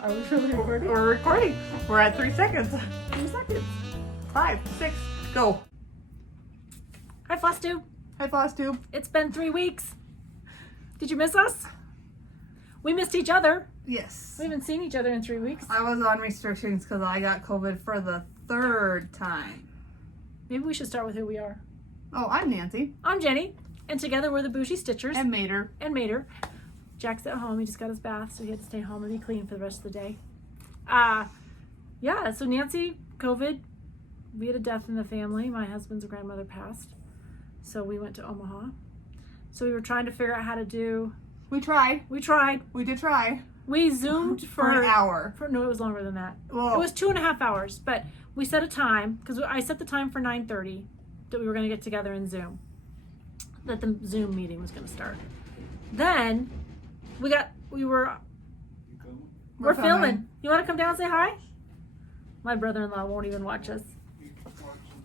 Are we really recording? We're recording. We're at 3 seconds. 2 seconds. 5, 6, go. Hi, Flosstube. Hi, Flosstube. It's been 3 weeks. Did you miss us? We missed each other. Yes. We haven't seen each other in 3 weeks. I was on restrictions because I got COVID for the 3rd time. Maybe we should start with who we are. Oh, I'm Nancy. I'm Jenny, and together we're the Bougie Stitchers. And Mater. And Mater. Jack's at home. He just got his bath, so he had to stay home and be clean for the rest of the day. Yeah, so Nancy, COVID, we had a death in the family. My husband's grandmother passed, so we went to Omaha. So we were trying to figure out how to do... We tried. We tried. We did try. We Zoomed For an hour. No, it was longer than that. Well, It was 2.5 hours, but we set a time, because I set the time for 9:30 that we were going to get together in Zoom, that the Zoom meeting was going to start. Then we're filming. You want to come down and say hi? My brother-in-law won't even watch us.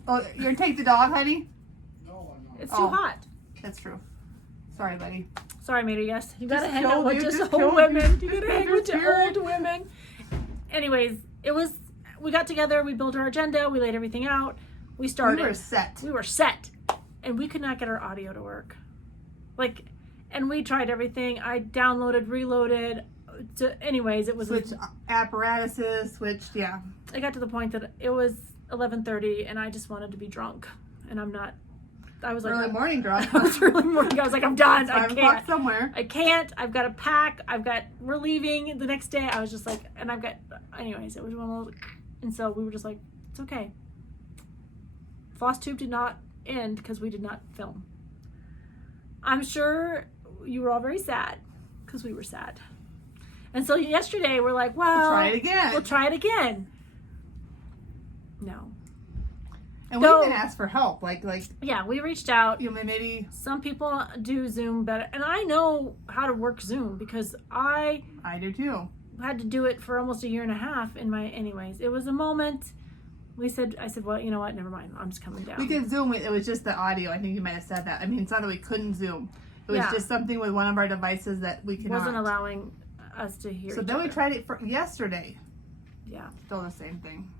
Oh, you're gonna take the dog, honey? It's too hot. That's true. Sorry, buddy. Sorry, Mater, yes. You gotta Just hang chill, out with dude. just Just old chill, women. dude. You Just gotta hang your with the spirit. old women. Anyways, we got together, we built our agenda, we laid everything out, we started. We were set. We were set. And we could not get our audio to work. And we tried everything. I downloaded, reloaded. Anyways, it was... Switched apparatuses, yeah. I got to the point that it was 11:30 and I just wanted to be drunk. And I'm not... I was like... Early morning drunk. I was early morning. I was like, I'm done. I 5 o'clock can't. somewhere. I can't. I've got to pack. We're leaving the next day. I was just like, and I've got... Anyways, it was one of those... And so we were just like, it's okay. Flosstube did not end because we did not film. I'm sure you were all very sad because we were sad. And so yesterday we're like, well, We'll try it again. We'll try it again. No. And we even asked for help. Yeah, we reached out. You know, maybe Some people do Zoom better. And I know how to work Zoom because I do too. had to do it for almost 1.5 years anyways. It was a moment. I said, well, you know what? Never mind. I'm just coming down. We could Zoom. It was just the audio. I think you might have said that. I mean, it's not that we couldn't Zoom. It was just something with one of our devices that we cannot. Wasn't allowing us to hear. So each then we other. tried it for yesterday. Yeah, Still the same thing.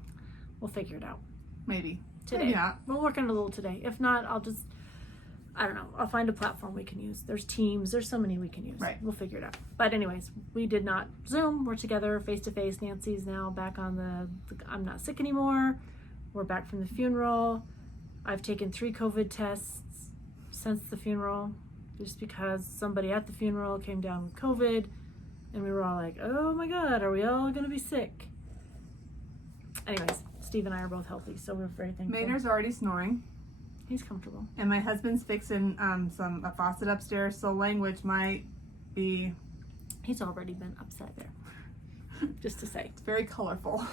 we'll figure it out Maybe. today. Maybe not. We'll work on it a little today. If not, I don't know. I'll find a platform we can use. There's Teams. There's so many we can use. Right. We'll figure it out. But anyways, we did not Zoom. We're together face to face. Nancy's now back on the I'm not sick anymore. We're back from the funeral. I've taken 3 COVID tests since the funeral, just because somebody at the funeral came down with COVID, and we were all like, oh my God, are we all gonna be sick? Anyways, Steve and I are both healthy, so we're very thankful. Maynard's already snoring. He's comfortable. And my husband's fixing a faucet upstairs, so language might be... He's already been upset there, just to say. It's very colorful.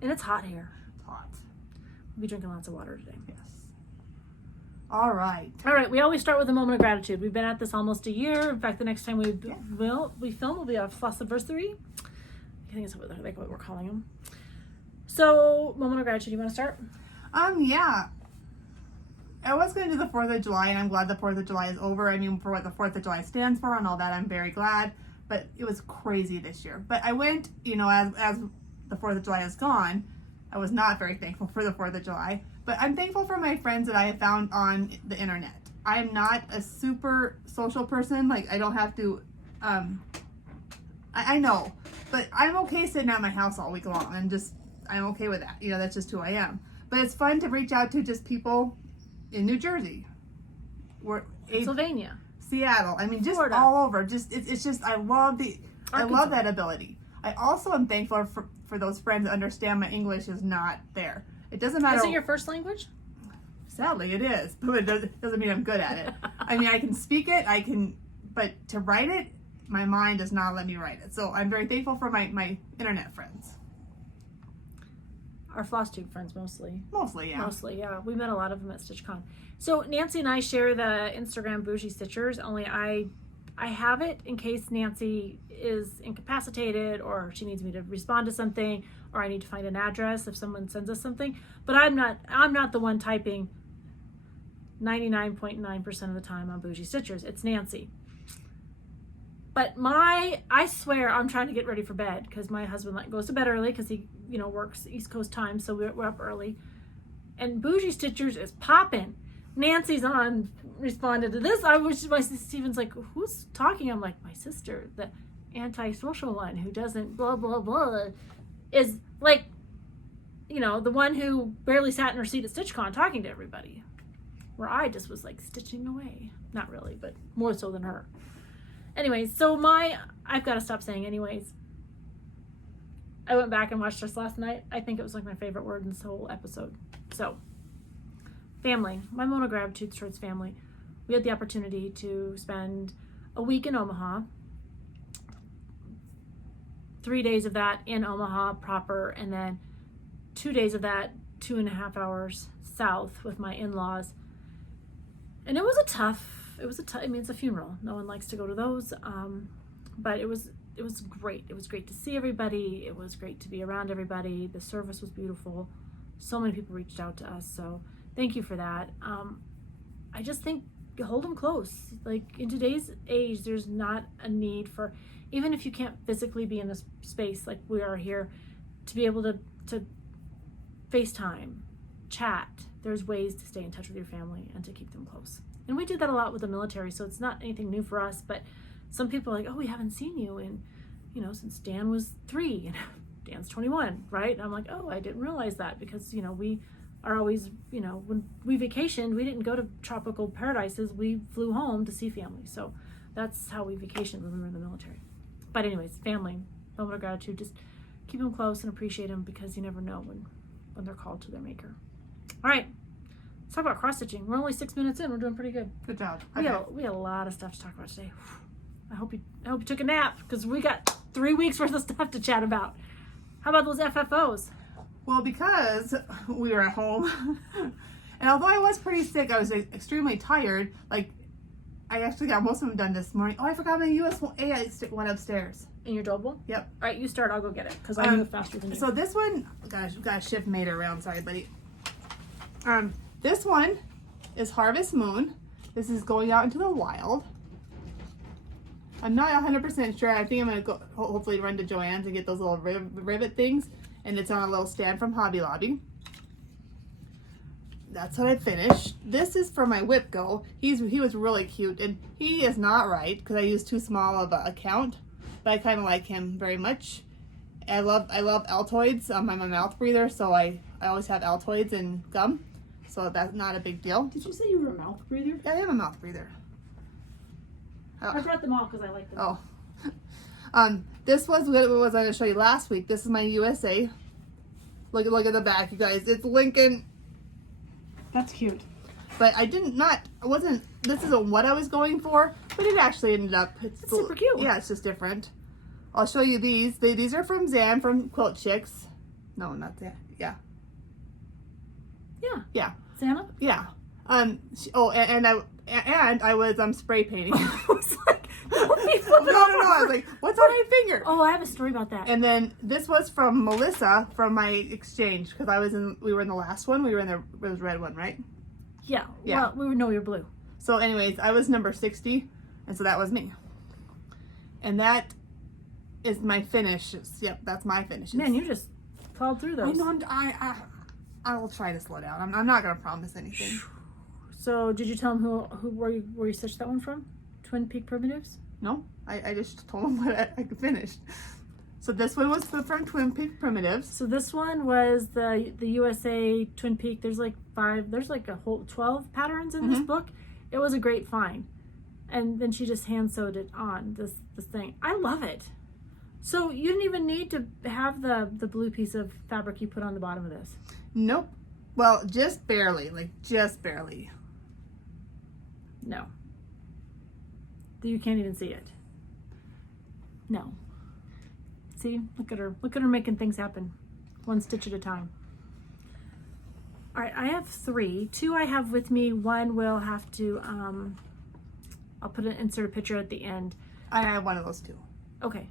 And it's hot here. It's hot. We'll be drinking lots of water today. Yes. All right. All right, we always start with a moment of gratitude. We've been at this almost a year. In fact, the next time we film will be our Flossiversary. I think it's what we're calling them. So, moment of gratitude. You want to start? Yeah. I was going to do the 4th of July, and I'm glad the 4th of July is over. I mean, for what the 4th of July stands for and all that, I'm very glad. But it was crazy this year. But I went, as the 4th of July is gone, I was not very thankful for the 4th of July. But I'm thankful for my friends that I have found on the internet. I am not a super social person. I don't have to, I know. But I'm okay sitting at my house all week long. I'm okay with that. That's just who I am. But it's fun to reach out to just people in New Jersey. Pennsylvania. Seattle. I mean, just Florida. all over. It's just, I love that ability. I also am thankful for those friends that understand my English is not there. It doesn't matter. Is it your first language? Sadly, it is, but it doesn't mean I'm good at it. I mean, I can speak it, but to write it, my mind does not let me write it. So I'm very thankful for my internet friends. Our Flosstube friends, mostly. Mostly, yeah. Mostly, yeah. We met a lot of them at StitchCon. So Nancy and I share the Instagram Bougie Stitchers, only I have it in case Nancy is incapacitated or she needs me to respond to something or I need to find an address if someone sends us something. But I'm not the one typing 99.9% of the time on Bougie Stitchers. It's Nancy. But I swear I'm trying to get ready for bed because my husband goes to bed early because he, works East Coast time, so we're up early. And Bougie Stitchers is popping. Nancy's on, responded to this. Steven's like, who's talking? I'm like, my sister, the antisocial one who doesn't blah, blah, blah, is like, the one who barely sat in her seat at StitchCon talking to everybody. Where I just was like stitching away. Not really, but more so than her. Anyways, so I've got to stop saying anyways. I went back and watched this last night. I think it was like my favorite word in this whole episode. So, family. My Mona gratitude towards family. We had the opportunity to spend a week in Omaha. 3 days of that in Omaha proper, and then 2 days of that 2.5 hours south with my in-laws. And it was I mean, it's a funeral. No one likes to go to those. But it was great. It was great to see everybody. It was great to be around everybody. The service was beautiful. So many people reached out to us. So thank you for that. I just think hold them close. Like in today's age, there's not a need for, even if you can't physically be in this space like we are here, to be able to FaceTime, chat. There's ways to stay in touch with your family and to keep them close. And we did that a lot with the military, so it's not anything new for us, but some people are like, oh, we haven't seen you in, since Dan was 3 and Dan's 21, right? And I'm like, oh, I didn't realize that because, we are always, when we vacationed, we didn't go to tropical paradises. We flew home to see family. So that's how we vacationed when we were in the military. But anyways, family, moment of gratitude, just keep them close and appreciate them because you never know when they're called to their maker. All right, let's talk about cross stitching. We're only 6 minutes in. We're doing pretty good. Good job. We had a lot of stuff to talk about today. I hope you took a nap because we got 3 weeks worth of stuff to chat about. How about those FFOs? Well, because we were at home, and although I was pretty sick, I was extremely tired. Like, I actually got most of them done this morning. Oh, I forgot my USA went upstairs. In your double? Yep. All right, you start. I'll go get it because I move faster than you. So this one, gosh, got to shift made around. Sorry, buddy. This one is Harvest Moon. This is going out into the wild. I'm not 100% sure. I think I'm going to go hopefully run to Joann's and get those little rivet things. And it's on a little stand from Hobby Lobby. That's what I finished. This is for my WIPGO. He was really cute. And he is not right because I used too small of a count. But I kind of like him very much. I love Altoids. I'm a mouth breather, so I always have Altoids and gum. So that's not a big deal. Did you say you were a mouth breather? Yeah, I am a mouth breather. I brought them all because I like them. Oh. This was what I was going to show you last week. This is my USA. Look at the back, you guys. It's Lincoln. That's cute. But this isn't what I was going for, but it actually ended up. It's super cute. Yeah, it's just different. I'll show you these. These are from Zan from Quilt Chicks. No, not that. Yeah. Yeah. Yeah. Santa? Yeah. And I was spray painting. I was like, no. I was like, what's on my finger? Oh, I have a story about that. And then this was from Melissa from my exchange because we were in the last one. We were in it was red one, right? Yeah. Yeah. Well, we were blue. So anyways, I was number 60, and so that was me. And that is my finishes. Yep, that's my finishes. Man, you just plowed through those. I will try to slow down. I'm not gonna promise anything. So did you tell him where you stitched that one from? Twin Peak Primitives? No, I just told him what I finished. So this one was from Twin Peak Primitives. So this one was the USA Twin Peak. There's like a whole 12 patterns in this book. It was a great find. And then she just hand sewed it on this thing. I love it. So you didn't even need to have the blue piece of fabric you put on the bottom of this. Nope. Well, just barely, just barely. No. You can't even see it. No. See, look at her making things happen, one stitch at a time. All right, I have 3. 2 I have with me. 1 will have to. I'll insert a picture at the end. I have one of those too. Okay,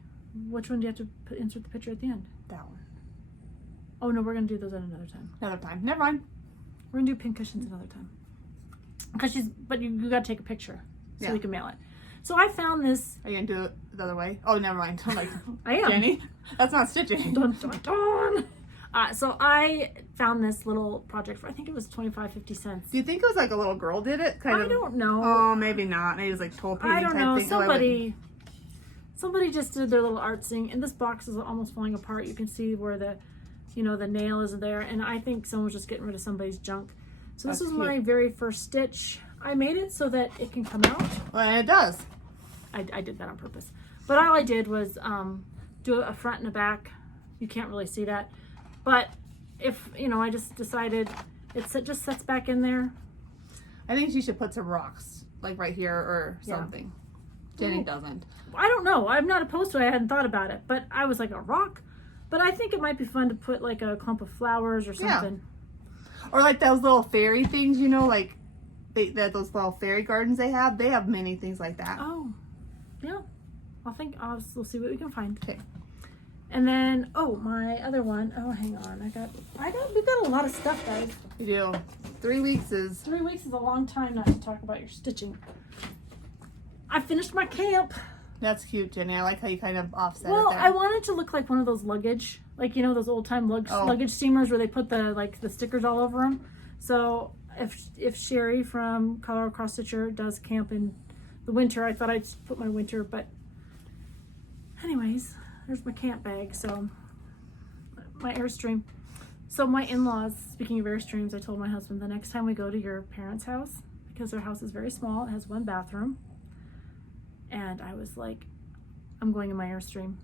which one do you have to insert the picture at the end? That one. Oh no, we're gonna do those at another time. Another time. Never mind. We're gonna do pink cushions another time. But you got to take a picture so we can mail it. So I found this. Are you gonna do it the other way? Oh, never mind. I'm like, I am. Jenny, that's not stitching. Dun, dun, dun. So I found this little project for, I think it was 50 cents. Do you think it was like a little girl did it? I don't know. Oh, maybe not. Maybe it was like toll painting I don't type know. thing. Somebody just did their little art thing, and this box is almost falling apart. You can see where the nail is there, and I think someone was just getting rid of somebody's junk. So this was my very first stitch. I made it so that it can come out. Well, it does. I did that on purpose. But all I did was do a front and a back. You can't really see that. But if, I just decided it just sets back in there. I think she should put some rocks, like right here or something. Yeah. Jenny doesn't. I don't know. I'm not opposed to it. I hadn't thought about it. But I was like, a rock? But I think it might be fun to put like a clump of flowers or something. Yeah. Or like those little fairy things, like those little fairy gardens they have. They have many things like that. Oh, yeah. We'll see what we can find. Okay. And then, my other one. Oh, hang on. We got a lot of stuff, guys. We do. 3 weeks is... 3 weeks is a long time not to talk about your stitching. I finished my camp. That's cute, Jenny. I like how you kind of offset it Well, there. I wanted to look like one of those luggage, like, those old time luggage steamers where they put the stickers all over them. So if Sherry from Colorado Cross Stitcher does camp in the winter, I thought I'd put my winter, but anyways, there's my camp bag. So my Airstream. So my in-laws, speaking of Airstreams, I told my husband the next time we go to your parents' house, because their house is very small, it has 1 bathroom. And I was like, I'm going in my Airstream.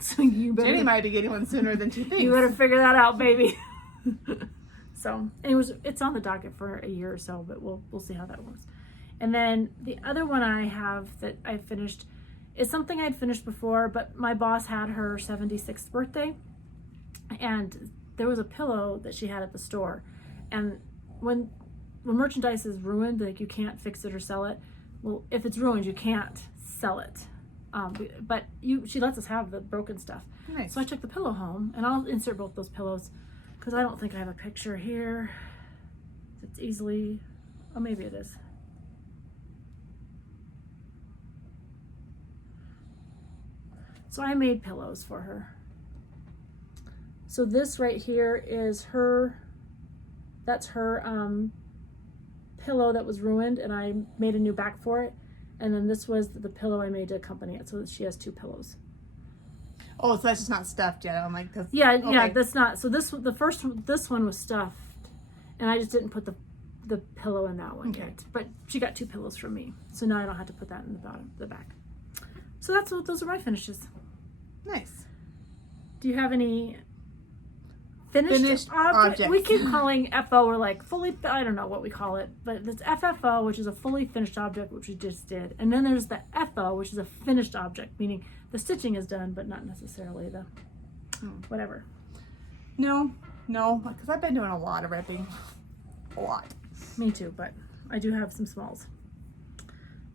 So you better... Jenny might be getting one sooner than she thinks. You better figure that out, baby. So, it's on the docket for a year or so, but we'll see how that works. And then the other one I have that I finished is something I'd finished before, but my boss had her 76th birthday, and there was a pillow that she had at the store. And when merchandise is ruined, like you can't fix it or sell it, well, if it's ruined, you can't sell it. But she lets us have the broken stuff. Nice. So I took the pillow home, and I'll insert both those pillows because I don't think I have a picture here. It's easily, oh, maybe it is. So I made pillows for her. So this right here is that's her pillow that was ruined, and I made a new back for it. And then this was the pillow I made to accompany it, so that she has 2 pillows. Oh, so that's just not stuffed yet. I'm like, yeah, that's not. So this one was stuffed, and I just didn't put the pillow in that one yet. But she got 2 pillows from me, so now I don't have to put that in the back. So those are my finishes. Nice. Do you have any finished object? We keep calling FO or like fully, I don't know what we call it, but it's FFO, which is a fully finished object, which we just did. And then there's the FO, which is a finished object, meaning the stitching is done, but not necessarily the whatever. No, because I've been doing a lot of ripping. A lot. Me too, but I do have some smalls.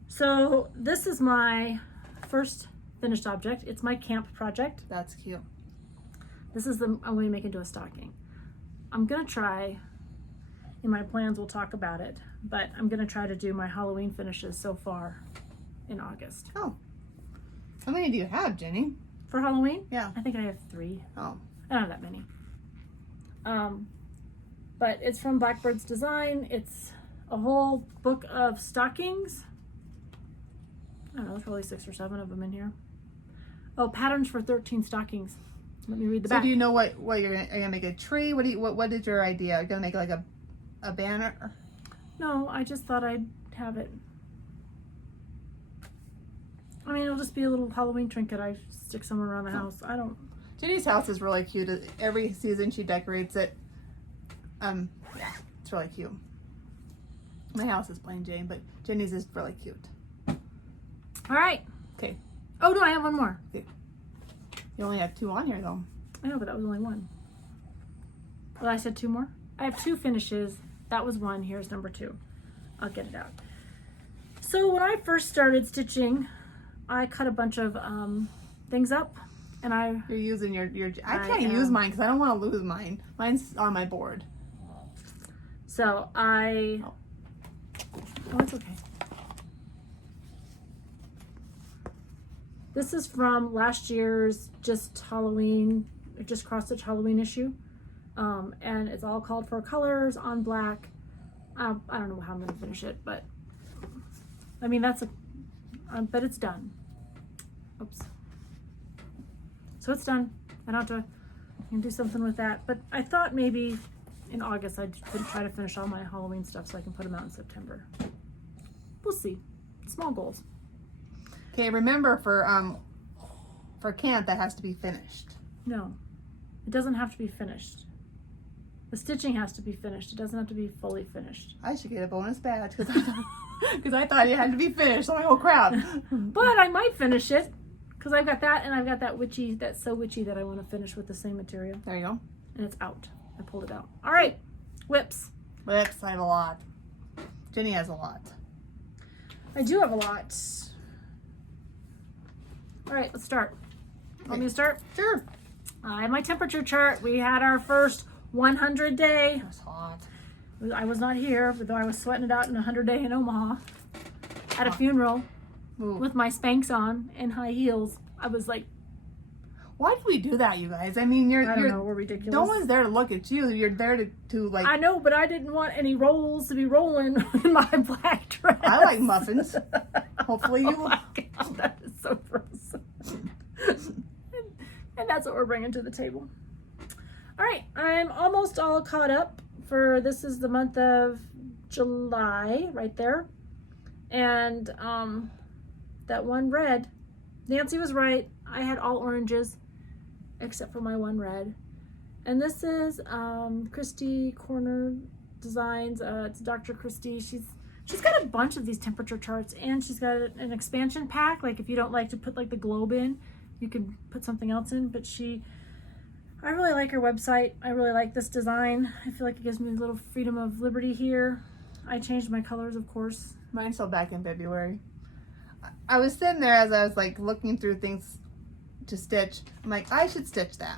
So this is my first finished object. It's my camp project. That's cute. This is I'm going to make into a stocking. I'm going to try, in my plans we'll talk about it, but I'm going to try to do my Halloween finishes so far in August. Oh. How many do you have, Jenny? For Halloween? Yeah. I think I have 3. Oh. I don't have that many. But it's from Blackbird's Design. It's a whole book of stockings. I don't know, there's probably 6 or 7 of them in here. Oh, patterns for 13 stockings. Let me read the back. So do you know what you're gonna make a tree? What is your idea? Are you gonna make like a banner? No, I just thought I'd have it. I mean, it'll just be a little Halloween trinket I stick somewhere around the house. I don't... Jenny's house is really cute. Every season she decorates it. It's really cute. My house is plain Jane, but Jenny's is really cute. All right. Okay. Oh, no, I have one more. Okay. You only have 2 on here, though. I know, but that was only 1. Well, I said 2 more? I have 2 finishes. That was 1. Here's number 2. I'll get it out. So when I first started stitching, I cut a bunch of things up, and You're using your I can't use mine because I don't want to lose mine. Mine's on my board. So oh, it's okay. This is from last year's just cross stitch Halloween issue. And it's all called for colors on black. I don't know how I'm gonna finish it, but I mean but it's done. Oops. So it's done. I don't have to do something with that. But I thought maybe in August I'd try to finish all my Halloween stuff so I can put them out in September. We'll see. Small goals. Okay, remember for camp that has to be finished. No, it doesn't have to be finished. The stitching has to be finished. It doesn't have to be fully finished. I should get a bonus badge because I thought it had to be finished. I'm like, oh crap. But I might finish it because I've got that, and I've got that So Witchy that I want to finish with the same material. There you go. And it's out. I pulled it out. All right, whips. Whips, I have a lot. Jenny has a lot. I do have a lot. All right, let's start. Want me to start? Sure. I have my temperature chart. We had our first 100 day. That's hot. I was not here, but though I was sweating it out in a 100 day in Omaha at a funeral with my Spanx on and high heels. I was like, why do we do that, you guys? I mean, I don't know, we're ridiculous. No one's there to look at you. You're there to like. I know, but I didn't want any rolls to be rolling in my black dress. I like muffins. Hopefully you will. Oh my gosh, that is so gross. And that's what we're bringing to the table. All right, I'm almost all caught up for this is the month of July right there. And that one red, Nancy was right. I had all oranges except for my one red. And this is Christy Corner Designs. It's Dr. Christy. She's got a bunch of these temperature charts, and she's got an expansion pack. Like if you don't like to put like the globe in, you can put something else in. But I really like her website. I really like this design. I feel like it gives me a little freedom of liberty here. I changed my colors, of course. Mine's still back in February. I was sitting there as I was like looking through things to stitch. I'm like, I should stitch that.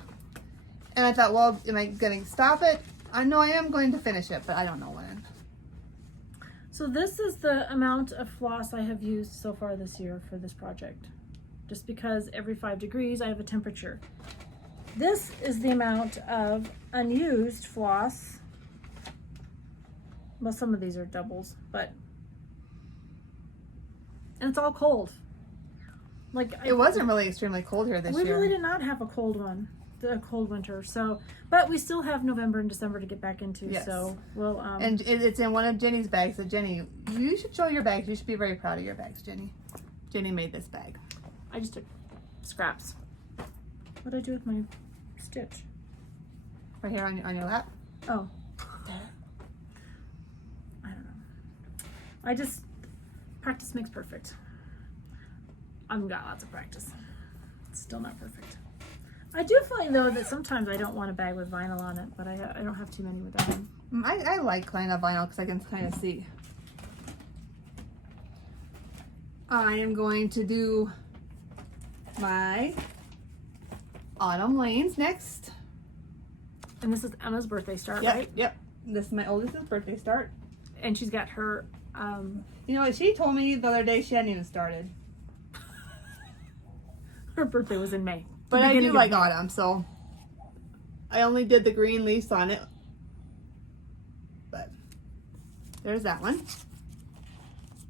And I thought, well, am I going to stop it? I know I am going to finish it, but I don't know when. So this is the amount of floss I have used so far this year for this project. Just because every 5 degrees I have a temperature. This is the amount of unused floss. Well, some of these are doubles, but and it's all cold. Like it wasn't really extremely cold here this year. We really did not have a cold winter. So, but we still have November and December to get back into. Yes. So we'll. And it's in one of Jenny's bags. So Jenny, you should show your bags. You should be very proud of your bags, Jenny. Jenny made this bag. I just took scraps. What did I do with my stitch? Right here on your lap. Oh. I don't know. Practice makes perfect. I've got lots of practice. It's still not perfect. I do find though that sometimes I don't want a bag with vinyl on it, but I don't have too many with that one. I like kind of vinyl because I can kind of see. I am going to do my autumn lanes next. And this is Emma's birthday start, Yep, right? Yep. This is my oldest's birthday start. And she's got her. You know what? She told me the other day she hadn't even started. Her birthday was in May. But I do like autumn, so I only did the green leaves on it. But there's that one.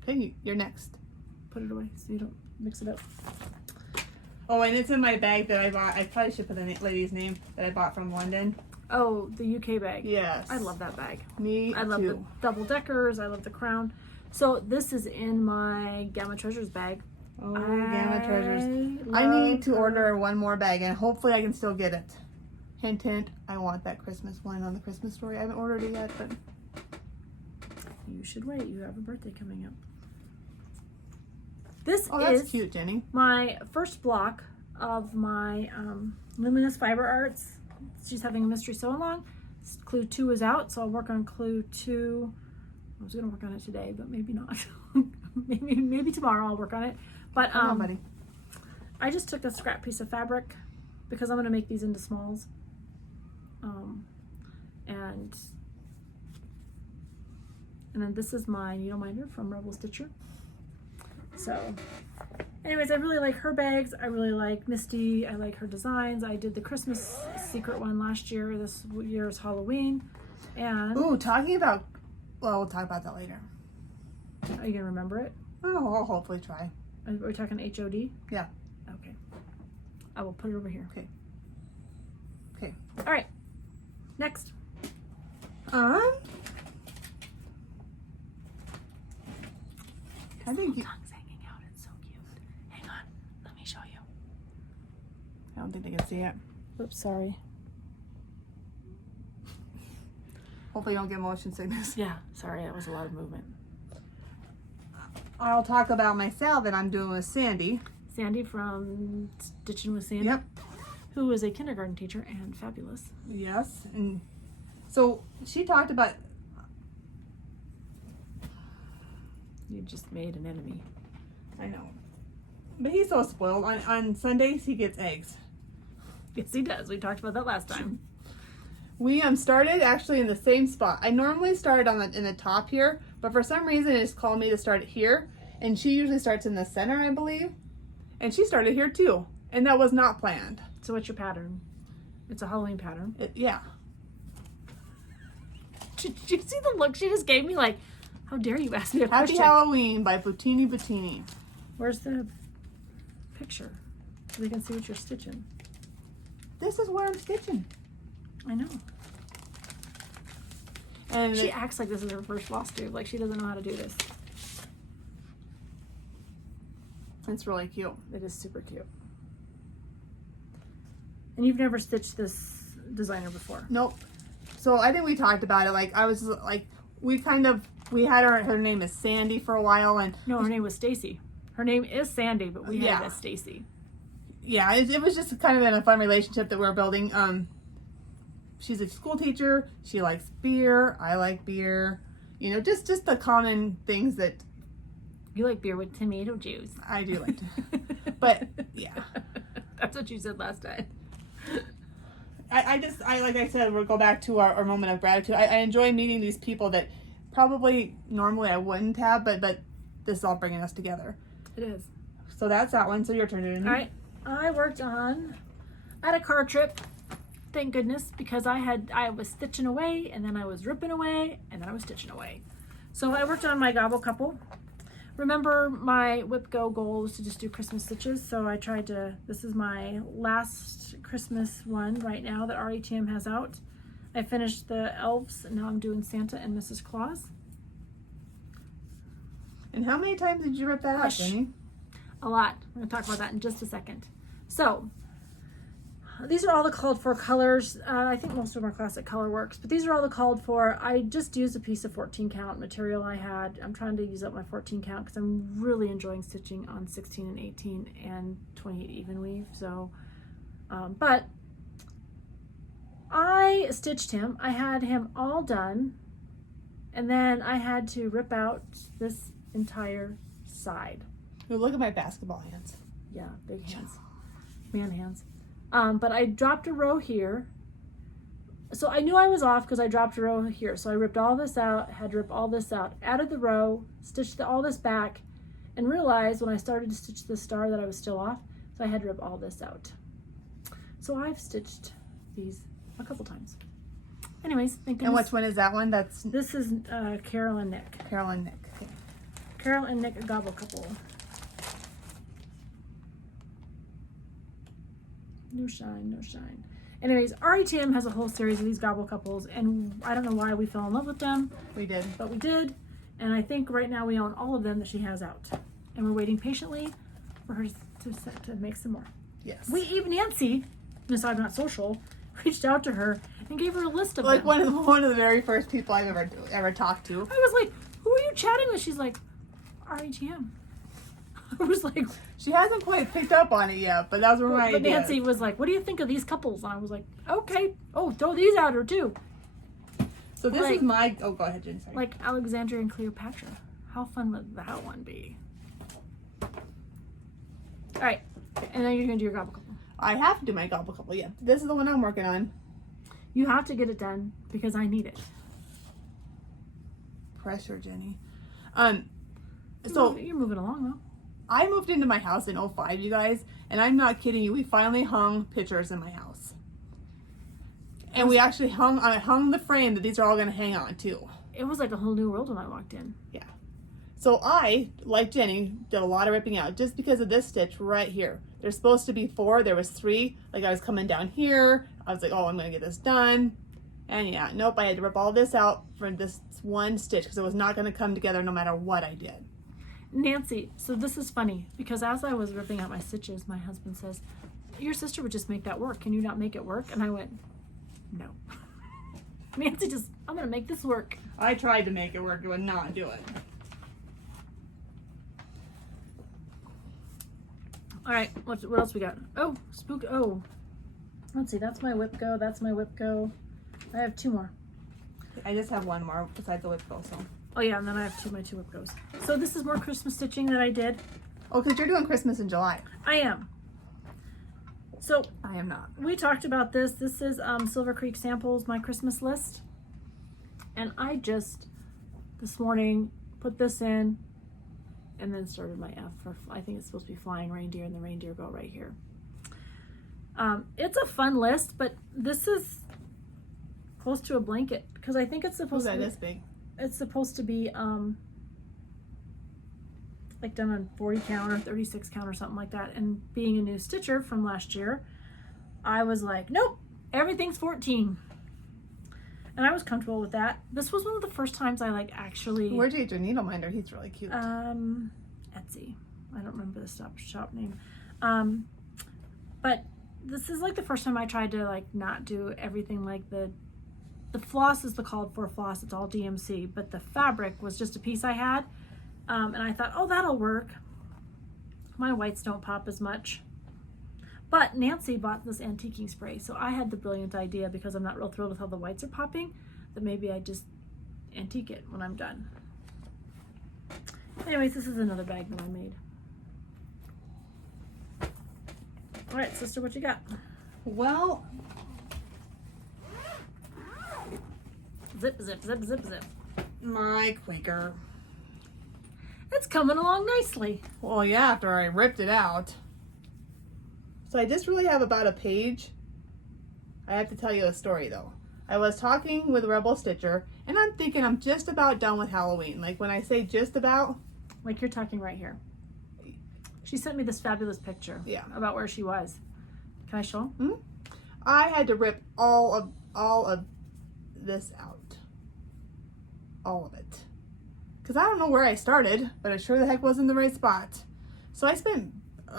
Okay, you're next. Put it away so you don't mix it up. Oh, and it's in my bag that I bought. I probably should put the lady's name that I bought from London. Oh, the UK bag. Yes. I love that bag. Me I love the double deckers. I love the crown. So this is in my Gamma Treasures bag. Oh, Gamma Treasures. I need to order one more bag, and hopefully I can still get it. Hint, hint, I want that Christmas one on the Christmas story. I haven't ordered it yet, but... You should wait. You have a birthday coming up. This that's cute, Jenny. My first block of my Luminous Fiber Arts. She's having a mystery sew along. Clue 2 is out, so I'll work on Clue 2. I was going to work on it today, but maybe not. maybe tomorrow I'll work on it. But Come on, buddy. I just took a scrap piece of fabric because I'm going to make these into smalls. And then this is my needle minder from Rebel Stitcher. So, Anyways, I really like her bags. I really like Misty. I like her designs. I did the Christmas secret one last year. This year's Halloween. And Ooh, talking about, well, we'll talk about that later. are you gonna remember it? Oh, I'll hopefully try. Are we talking HOD? Yeah. Okay. I will put it over here. Okay. Okay. All right. Next. I think you, Tongue's hanging out. It's so cute. Hang on. Let me show you. I don't think they can see it. Oops, sorry. Hopefully you don't get motion sickness. Yeah, sorry. That was a lot of movement. I'll talk about my sale that I'm doing with Sandy. Sandy from Stitching with Sandy. Yep. Who is a kindergarten teacher and fabulous. Yes. And so she talked about, You just made an enemy. I know, but he's so spoiled. On Sundays he gets eggs. Yes, he does. We talked about that last time. We started actually in the same spot. I normally start in the top here, but for some reason it's called me to start it here, and she usually starts in the center, I believe. And she started here too, and that was not planned. So what's your pattern? It's a Halloween pattern. Yeah. Did you see the look she just gave me? Like, how dare you ask me a Happy question? Halloween by Bottini Bottini. Where's the picture? So they can see what you're stitching. This is where I'm stitching. I know. And She acts like this is her first Flosstube. Like she doesn't know how to do this. it's really cute. It is super cute. And you've never stitched this designer before. Nope. So I think we talked about it. Like I was like, we had her name is Sandy for a while, and No, her name was Stacy. Her name is Sandy, but we had Yeah. it as Stacy. yeah, it was just kind of in a fun relationship that we were building. She's a school teacher. She likes beer. I like beer. You know, just the common things that You like beer with tomato juice. I do like to. But yeah, That's what you said last time. I like I said, we'll go back to our moment of gratitude. I enjoy meeting these people that probably normally I wouldn't have, but this is all bringing us together. It is. So that's that one. So your turn. All right. I worked on, I had a car trip. Thank goodness, because I was stitching away, and then I was ripping away, and then I was stitching away. So I worked on my gobble couple. Remember my WIPGO goal was to just do Christmas stitches, so I tried to, this is my last Christmas one right now that RETM has out. I finished the elves, and now I'm doing Santa and Mrs. Claus. And how many times did you rip that up, Hush. Jenny? A lot. We're going to talk about that in just a second. So, these are all the called for colors. I think most of them are classic color works, but these are all the called for. I just used a piece of 14 count material I had. I'm trying to use up my 14 count because I'm really enjoying stitching on 16 and 18 and 28 even weave. So, but I stitched him. I had him all done, and then I had to rip out this entire side. Ooh, look at my basketball hands. Yeah, big hands, man hands. But I dropped a row here. So I knew I was off because I dropped a row here. So I ripped all this out, had to rip all this out, added the row, stitched all this back, and realized when I started to stitch the star that I was still off. So I had to rip all this out. So I've stitched these a couple times. Anyways, thank goodness. And which one is that one? That's This is Carol and Nick. Carol and Nick. Okay. Carol and Nick, a gobble couple. No shine, no shine. Anyways, RETM has a whole series of these gobble couples, and I don't know why we fell in love with them, We did. but we did. And I think right now we own all of them that she has out. And we're waiting patiently for her to make some more. Yes. Even Nancy, Miss I'm Not Social, reached out to her and gave her a list of like them. one of the very first people I've ever talked to. I was like, who are you chatting with? She's like, RETM. I was like, She hasn't quite picked up on it yet, but that was my but idea. Nancy was like, what do you think of these couples? And I was like, okay. Oh, throw these at her too. So this like- is my. Oh, go ahead, Jen. Sorry. Like Alexandria and Cleopatra. How fun would that one be? All right. And then you're going to do your gobble couple. I have to do my gobble couple. Yeah, this is the one I'm working on. You have to get it done because I need it. Pressure, Jenny. So You're moving along though. I moved into my house in 05, you guys, and I'm not kidding you. We finally hung pictures in my house. And we actually hung the frame that these are all going to hang on too. It was like a whole new world when I walked in. Yeah. So I, like Jenny, did a lot of ripping out just because of this stitch right here. There's supposed to be 4, there was 3. Like I was coming down here, I was like, oh, I'm going to get this done. And yeah, nope, I had to rip all this out for this one stitch because it was not going to come together no matter what I did. Nancy, so this is funny because as I was ripping out my stitches, my husband says, your sister would just make that work. Can you not make it work? And I went, no. Nancy just, I'm going to make this work. I tried to make it work, it would not do it. All right, what else we got? Oh, oh. Let's see, that's my WIPGO, that's my WIPGO. I have 2 more. I just have 1 more besides the WIPGO, so. Oh yeah, and then I have my 2 WIPGOs. So this is more Christmas stitching that I did. Oh, because you're doing Christmas in July. I am. So I am not. we talked about this. This is Silver Creek Samples, my Christmas list. And I just, this morning, put this in and then started my F for, I think it's supposed to be Flying Reindeer, and the reindeer go right here. It's a fun list, but this is close to a blanket because I think it's supposed to be this big. It's supposed to be like done on 40 count or 36 count or something like that. And being a new stitcher from last year, I was like, nope, everything's 14. And I was comfortable with that. This was one of the first times I like actually. Where'd you get your needle minder? He's really cute. Etsy. I don't remember the shop name. But this is like the first time I tried to like not do everything like the floss is the called for floss. It's all DMC, but the fabric was just a piece I had. And I thought, oh, that'll work. My whites don't pop as much. But Nancy bought this antiquing spray, so I had the brilliant idea, because I'm not real thrilled with how the whites are popping, that maybe I just antique it when I'm done. Anyways, this is another bag that I made. All right, sister, what you got? Well, Zip, zip, zip, zip, zip. my Quaker. It's coming along nicely. Well, yeah, after I ripped it out. So I just really have about a page. I have to tell you a story though. I was talking with Rebel Stitcher, and I'm thinking I'm just about done with Halloween. Like when I say just about, Like you're talking right here. She sent me this fabulous picture. Yeah. About where she was. Can I show them? I had to rip all of this out. All of it. Because I don't know where I started, but it sure the heck wasn't the right spot. So I spent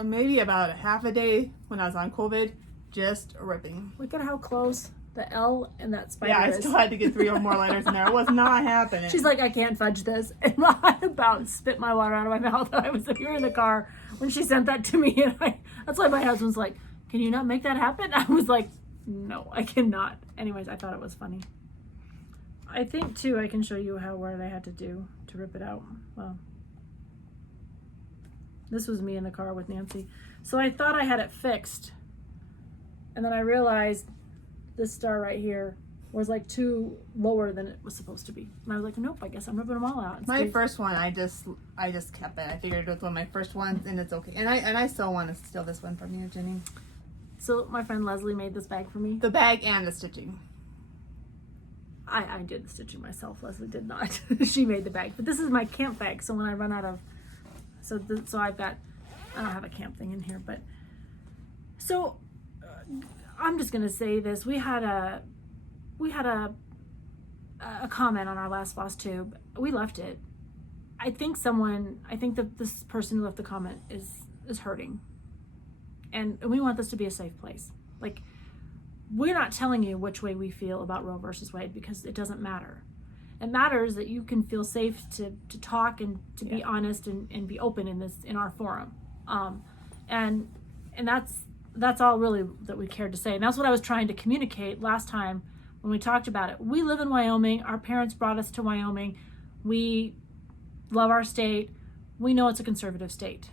maybe about a half a day when I was on COVID just ripping. Look at how close the L and that spider Yeah, I is. still had to get 3 or more letters in there. It was not happening. She's like, I can't fudge this. And I about spit my water out of my mouth. I was here in the car when she sent that to me. And that's why my husband's like, can you not make that happen? I was like, no, I cannot. Anyways, I thought it was funny. I think too, I can show you what I had to do to rip it out. Well, this was me in the car with Nancy. So I thought I had it fixed. And then I realized this star right here was like too lower than it was supposed to be. And I was like, nope, I guess I'm ripping them all out. My first one, I just kept it. I figured it was one of my first ones, and it's okay. And I still want to steal this one from you, Jenny. So my friend Leslie made this bag for me. The bag and the stitching. I did the stitching myself. Leslie did not. She made the bag. But this is my camp bag. So when I run out of, so I've got, I don't have a camp thing in here, but so I'm just gonna say this. We had a comment on our last Flosstube. We left it. I think that this person who left the comment is hurting, and we want this to be a safe place. Like, we're not telling you which way we feel about Roe versus Wade, because it doesn't matter. It matters that you can feel safe to talk and to be honest and be open in our forum. And that's all really that we cared to say. And that's what I was trying to communicate last time when we talked about it. We live in Wyoming. Our parents brought us to Wyoming. We love our state. We know it's a conservative state.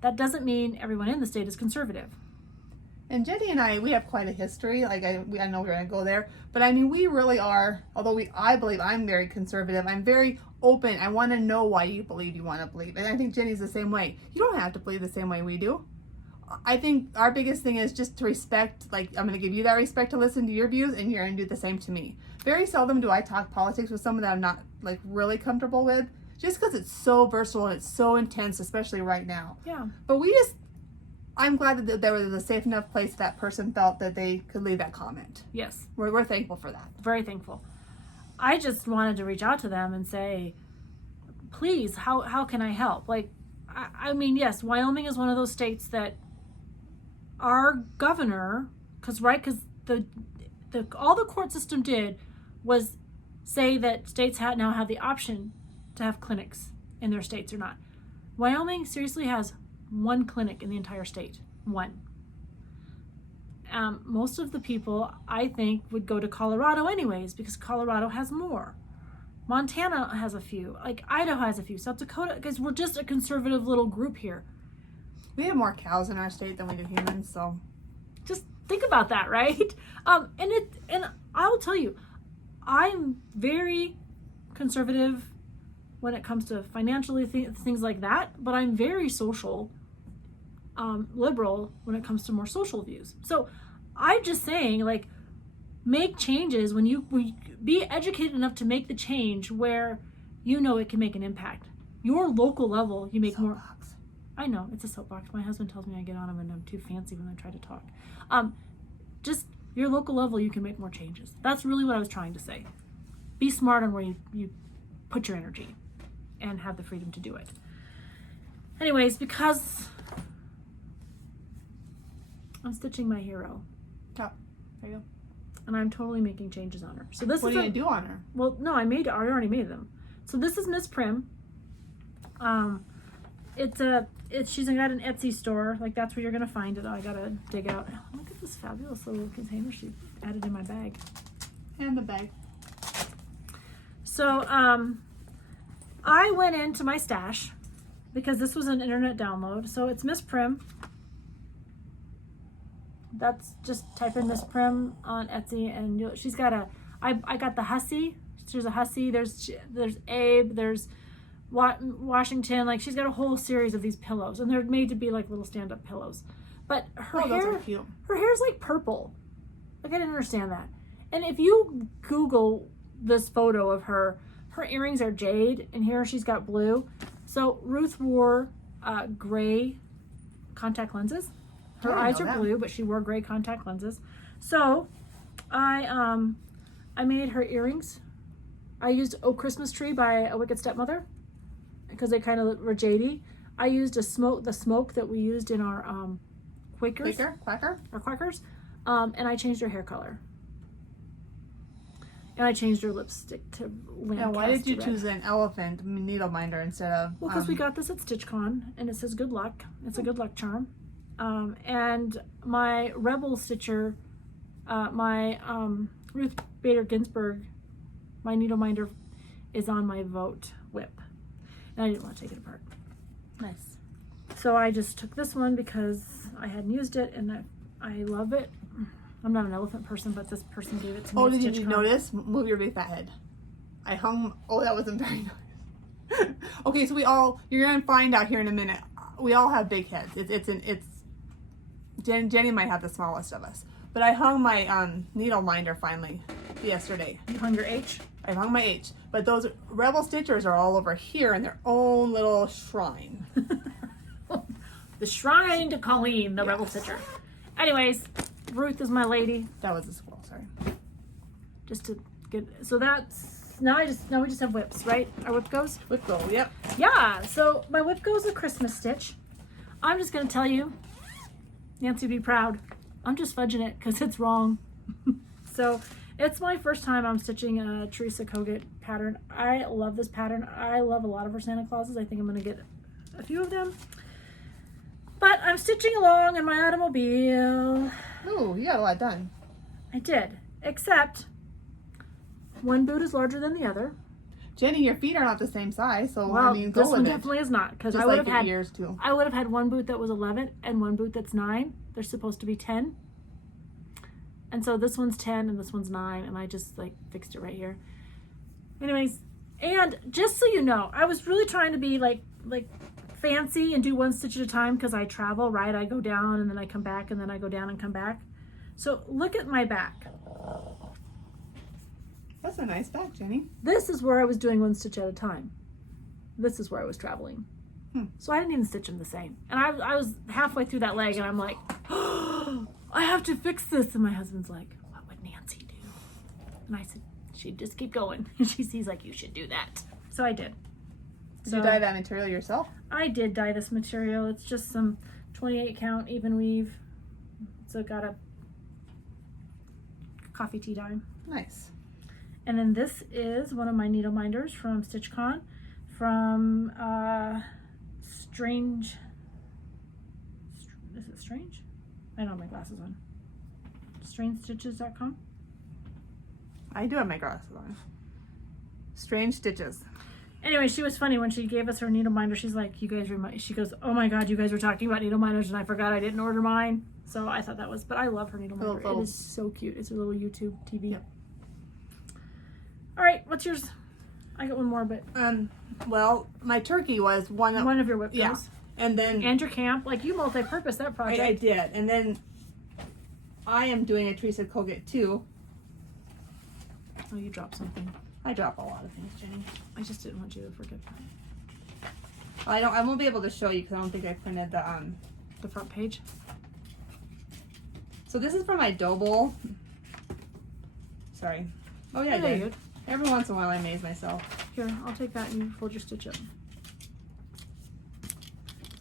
That doesn't mean everyone in the state is conservative. And Jenny and I, we have quite a history. Like I know we're gonna go there, but I mean, we really are. Although I believe I'm very conservative. I'm very open. I want to know why you believe you want to believe, and I think Jenny's the same way. You don't have to believe the same way we do. I think our biggest thing is just to respect. Like I'm gonna give you that respect to listen to your views, and you're gonna do the same to me. Very seldom do I talk politics with someone that I'm not like really comfortable with, just because it's so versatile and it's so intense, especially right now. Yeah. But I'm glad that there was a safe enough place that person felt that they could leave that comment. Yes. We're thankful for that. Very thankful. I just wanted to reach out to them and say, please, how can I help? Like, I mean, yes, Wyoming is one of those states that our governor, because all the court system did was say that states now have the option to have clinics in their states or not. Wyoming seriously has one clinic in the entire state. One. Most of the people, I think, would go to Colorado anyways because Colorado has more. Montana has a few. Like Idaho has a few. South Dakota, because we're just a conservative little group here. We have more cows in our state than we do humans, so just think about that, right? And I'll tell you, I'm very conservative when it comes to financially things like that, but I'm very social, liberal when it comes to more social views. So I'm just saying, like, make changes when you be educated enough to make the change where you know it can make an impact. Your local level, you make more. I know, it's a soapbox. My husband tells me I get on him and I'm too fancy when I try to talk. Just your local level, you can make more changes. That's really what I was trying to say. Be smart on where you put your energy and have the freedom to do it. Anyways, because I'm stitching my hero. Oh, there you go. And I'm totally making changes on her. So this what is are you gonna do on her? Well, no, I already made them. So this is Miss Prim. She's got an Etsy store. Like that's where you're gonna find it. I gotta dig out. Look at this fabulous little container she added in my bag. And the bag. So I went into my stash because this was an internet download. So it's Miss Prim. That's just type in Miss Prim on Etsy and she's got I got the hussy. There's a hussy. There's Abe. There's Washington. Like she's got a whole series of these pillows and they're made to be like little stand-up pillows. But her those are cute. Her hair's like purple. Like I didn't understand that. And if you Google this photo of her earrings are jade and here she's got blue. So Ruth wore gray contact lenses. Her eyes are blue, but she wore gray contact lenses. So I made her earrings. I used Oh Christmas Tree by A Wicked Stepmother because they kind of were jadey. I used the smoke that we used in our Quackers. And I changed her hair color. And I changed her lipstick to lamp. And why did you choose an elephant needle minder instead of? Well, because we got this at StitchCon, and it says good luck. It's a good luck charm. And my Rebel Stitcher, my Ruth Bader Ginsburg, my needle minder is on my Vote whip. And I didn't want to take it apart. Nice. So I just took this one because I hadn't used it, and I love it. I'm not an elephant person, but this person gave it to me. Oh, did you notice? Move your big fat head. I hung. Oh, that wasn't very nice. Okay, so you're gonna find out here in a minute. We all have big heads. Jenny might have the smallest of us, but I hung my needle minder finally yesterday. You hung your H? I hung my H, but those Rebel Stitchers are all over here in their own little shrine. The shrine to Colleen, the Rebel Stitcher. Anyways. Ruth is my lady. That was a squirrel, sorry. Just to get, so that's, now we just have whips, right? Our WIPGOs? WIPGO, yep. Yeah, so my WIPGO is a Christmas stitch. I'm just going to tell you, Nancy, be proud. I'm just fudging it because it's wrong. So it's my first time I'm stitching a Teresa Kogut pattern. I love this pattern. I love a lot of her Santa Clauses. I think I'm going to get a few of them. But I'm stitching along in my automobile. Ooh, you got a lot done. I did, except one boot is larger than the other. Jenny, your feet are not the same size, so well, I mean, go this with one it. definitely is not because I would have had ears too. I would have had one boot that was 11 and one boot that's 9. There's supposed to be 10. And so this one's 10 and this one's 9, and I just like fixed it right here. Anyways, and just so you know, I was really trying to be like fancy and do one stitch at a time because I travel, right? I go down and then I come back and then I go down and come back. So look at my back. That's a nice back, Jenny. This is where I was doing one stitch at a time. This is where I was traveling. So I didn't even stitch them the same. And I was halfway through that leg and I'm like, oh, I have to fix this. And my husband's like, what would Nancy do? And I said, she'd just keep going. And he's like, you should do that. So I did. Did you dye that material yourself? I did dye this material. It's just some 28 count even weave. So got a coffee tea dye. Nice. And then this is one of my needle minders from StitchCon from Strange. Is it Strange? I don't have my glasses on. StrangeStitches.com. I do have my glasses on. Strange Stitches. Anyway, she was funny when she gave us her needle minder. She's like, you guys remind. She goes, oh my god, you guys were talking about needle minders, and I forgot I didn't order mine. So I thought that was, but I love her needle minder. It is so cute. It's a little YouTube TV. Yep. All right, what's yours? I got one more, but well, my turkey was one of your WIPGOs. Yeah, and then and your camp. Like you multi-purpose that project. I did, and then I am doing a Tricycle kit too. Oh, you dropped something. I drop a lot of things, Jenny. I just didn't want you to forget that. I won't be able to show you because I don't think I printed The front page. So this is for my double. Sorry. Oh yeah, I did. Good. Every once in a while I amaze myself. Here, I'll take that and you fold your stitch up.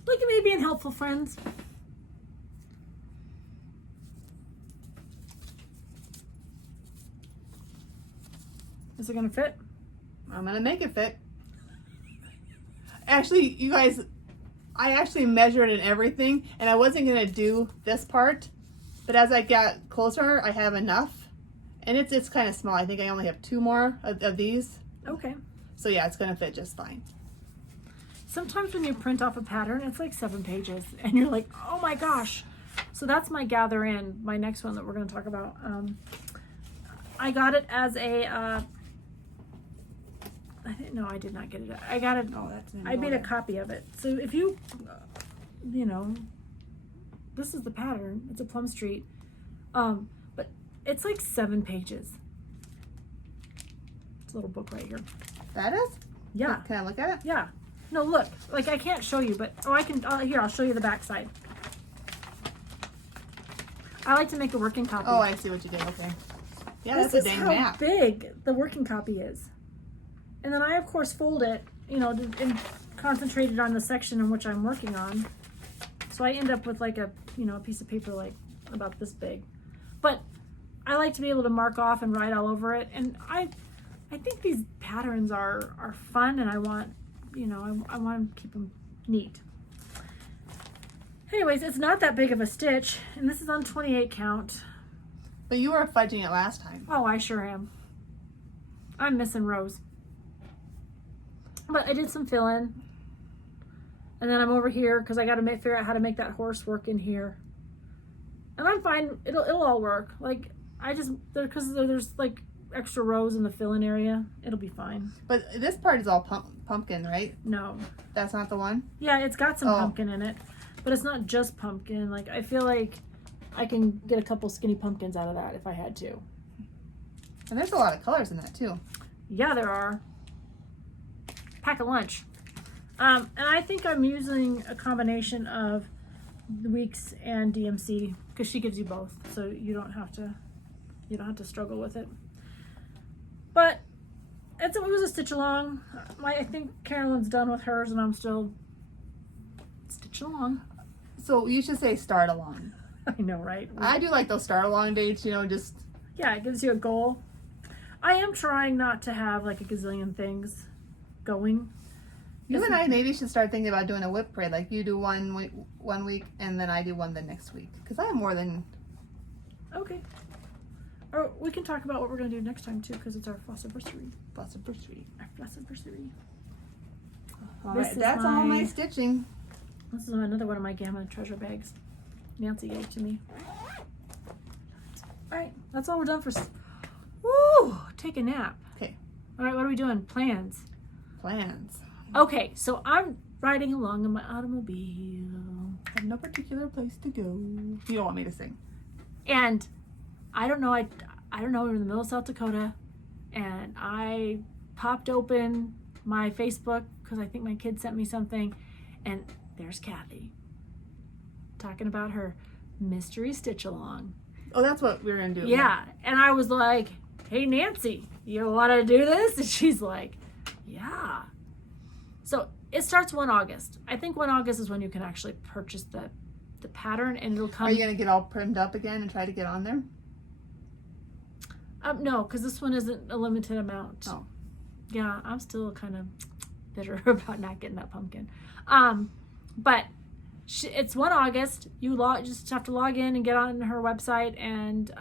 Look at me being helpful, friends. Is it gonna fit? I'm gonna make it fit. Actually, you guys, I actually measured and everything, and I wasn't gonna do this part, but as I got closer, I have enough. And it's kind of small. I think I only have 2 more of these. Okay. So yeah, it's gonna fit just fine. Sometimes when you print off a pattern, it's like 7 pages, and you're like, oh my gosh. So that's my gather in, my next one that we're gonna talk about. I got it as a, no, I did not get it. I got it, I made a copy of it. So if you, you know, this is the pattern. It's a Plum Street. But it's like 7 pages. It's a little book right here. That is? Yeah. Can I look at it? Yeah. No, look. Like, I can't show you, but, oh, I can, here, I'll show you the back side. I like to make a working copy. Oh, I see what you did. Okay. Yeah, this that's a dang map. This is how big the working copy is. And then I, of course, fold it, you know, and concentrate it on the section in which I'm working on. So I end up with like a, you know, a piece of paper like about this big. But I like to be able to mark off and write all over it. And I think these patterns are fun, and I want, you know, I want to keep them neat. Anyways, it's not that big of a stitch, and this is on 28 count. But you were fudging it last time. Oh, I sure am. I'm missing rows. But I did some fill-in. And then I'm over here because I got to figure out how to make that horse work in here. And I'm fine. It'll all work. Like, because there's like extra rows in the fill-in area. It'll be fine. But this part is all pumpkin, right? No. That's not the one? Yeah, it's got some pumpkin in it. But it's not just pumpkin. Like, I feel like I can get a couple skinny pumpkins out of that if I had to. And there's a lot of colors in that too. Yeah, there are. Pack a lunch. And I think I'm using a combination of the Weeks and DMC because she gives you both, so you don't have to struggle with it. But it was a stitch along. I think Carolyn's done with hers, and I'm still stitching along. So you should say start along. I know, right? I do like those start along dates, you know, just. Yeah, it gives you a goal. I am trying not to have like a gazillion things going. You and I maybe should start thinking about doing a whip parade. Like you do one week and then I do one the next week. Because I have more than. Okay. Or we can talk about what we're going to do next time too, because it's our Flosstube. Our Flosstube. All right, that's all my stitching. This is another one of my Gamma treasure bags. Nancy gave to me. All right, that's all we're done for. Woo! Take a nap. Okay. All right, what are we doing? Plans. Plans. Okay, so I'm riding along in my automobile. I have no particular place to go. You don't want me to sing. And I don't know, I don't know, we're in the middle of South Dakota, and I popped open my Facebook because I think my kid sent me something, and there's Kathy talking about her mystery stitch along. Oh, that's what we're gonna do. Yeah, and I was like, hey Nancy, you want to do this? And she's like, yeah. So it starts 1 August. I think 1 August is when you can actually purchase the pattern, and it'll come. Are you gonna get all primed up again and try to get on there? No, because this one isn't a limited amount. Oh. Yeah, I'm still kind of bitter about not getting that pumpkin. But it's 1 August. You just have to log in and get on her website, and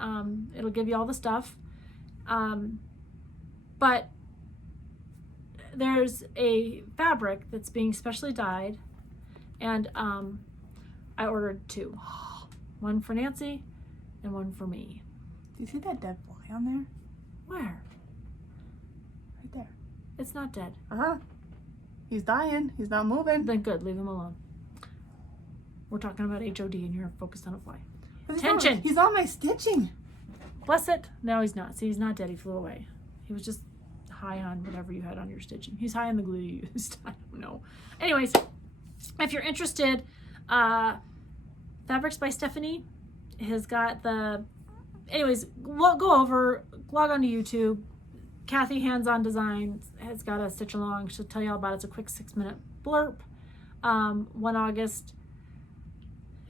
it'll give you all the stuff. But there's a fabric that's being specially dyed, and I ordered 2. One for Nancy and one for me. Do you see that dead fly on there? Where? Right there. It's not dead. Uh-huh. He's dying. He's not moving. Then good, leave him alone. We're talking about HOD and you're focused on a fly. But Tension. He's on my stitching. Bless it. No, he's not. See, he's not dead. He flew away. He was just high on whatever you had on your stitching. He's high on the glue you used. I don't know. Anyways, if you're interested, Fabrics by Stephanie has got the... Anyways, go over, log on to YouTube. Kathy Hands On Design has got a stitch along. She'll tell you all about it. It's a quick 6-minute blurb. 1 August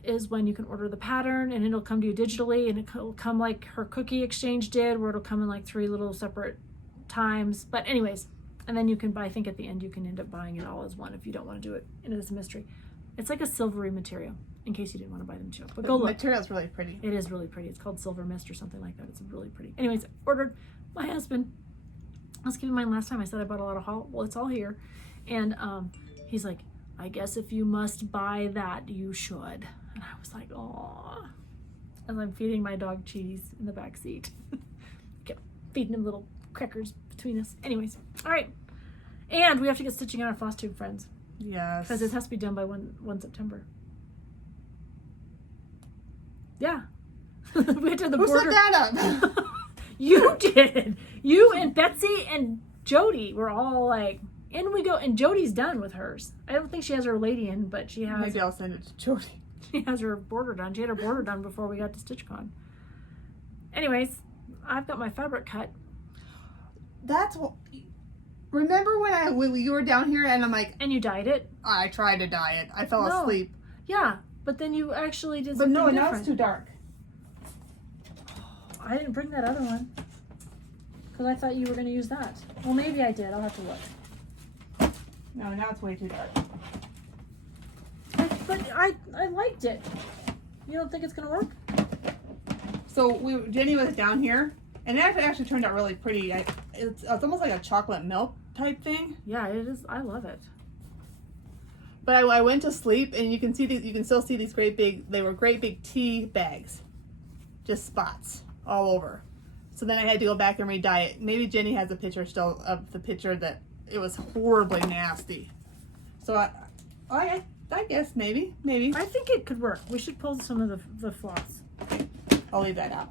is when you can order the pattern, and it'll come to you digitally, and it'll come like her cookie exchange did, where it'll come in like 3 little separate times. But anyways, and then you can buy, I think at the end you can end up buying it all as one if you don't want to do it as a mystery. It's like a silvery material, in case you didn't want to buy them too. But go look. The material's really pretty. It is really pretty. It's called Silver Mist or something like that. It's really pretty. Anyways, ordered. My husband, I was keeping in mind last time I said I bought a lot of haul. Well, it's all here. And he's like, I guess if you must buy that, you should. And I was like, aw. As I'm feeding my dog cheese in the back seat. Kept feeding him little crackers between us. Anyways, all right. And we have to get stitching on our Flosstube friends. Yes. Because it has to be done by 1 September. Yeah. We had to the Who border. set that up? You did. You and Betsy and Jodi were all like, in we go. And Jodi's done with hers. I don't think she has her lady in, but she has. Maybe I'll send it to Jodi. She has her border done. She had her border done before we got to StitchCon. Anyways, I've got my fabric cut. That's what. Remember when you were down here and I'm like, And you dyed it? I tried to dye it. I fell asleep. Yeah, but then you actually did But something no, now different. it's too dark. I didn't bring that other one. Because I thought you were going to use that. Well, maybe I did. I'll have to look. No, now it's way too dark. But I liked it. You don't think it's going to work? So Jenny was down here, and it actually turned out really pretty. It's almost like a chocolate milk type thing. Yeah, it is. I love it. But I went to sleep, and you can see these. You can still see these great big. They were great big tea bags, just spots all over. So then I had to go back and re-dye it. Maybe Jenny has a picture still of the picture that it was horribly nasty. So I guess maybe. I think it could work. We should pull some of the floss. I'll leave that out.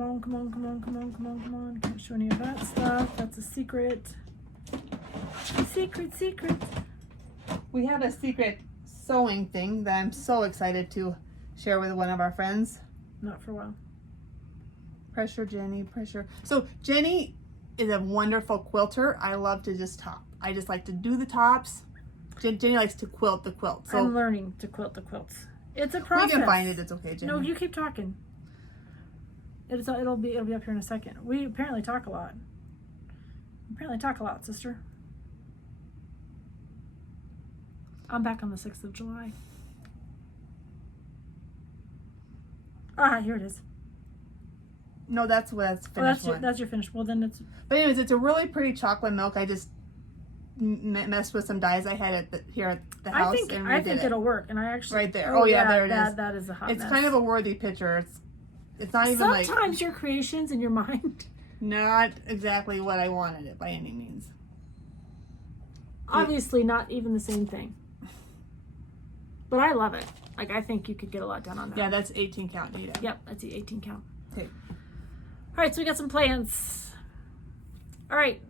Oh, come on. Can't show any of that stuff. That's a secret. Secret. We have a secret sewing thing that I'm so excited to share with one of our friends. Not for a while. Pressure, Jenny, pressure. So Jenny is a wonderful quilter. I love to just top. I just like to do the tops. Jenny likes to quilt the quilt. So I'm learning to quilt the quilts. It's a process. we can find it. It's okay, Jenny. No, you keep talking. It'll be up here in a second. We apparently talk a lot. Sister. I'm back on the 6th of July. Ah, here it is. No, that's Oh, finished one. that's your finished. Well, then it's... But anyways, it's a really pretty chocolate milk. I just messed with some dyes I had here at the house. I think it'll work. And I actually right there. Oh yeah, there it is. That is a hot It's mess. kind of a worthy picture. It's not even like sometimes your creations in your mind. Not exactly what I wanted it by any means. Obviously, not even the same thing. But I love it. Like, I think you could get a lot done on that. Yeah, that's 18 count data. Yep, that's the 18 count. Okay. All right, so we got some plans. All right.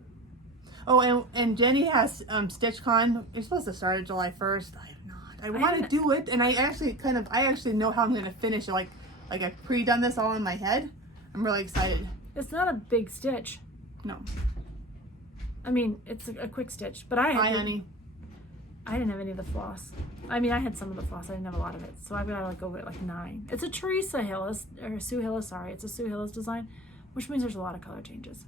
Oh, and Jenny has StitchCon. You're supposed to start it July 1st. I have not. I want to do it, and I actually know how I'm going to finish it. Like I've pre-done this all in my head. I'm really excited. It's not a big stitch. No. I mean, it's a quick stitch, but Hi, honey. I didn't have any of the floss. I mean, I had some of the floss. I didn't have a lot of it, so I've got to go get 9. It's a Teresa Hillis or Sue Hillis. Sorry, it's a Sue Hillis design, which means there's a lot of color changes.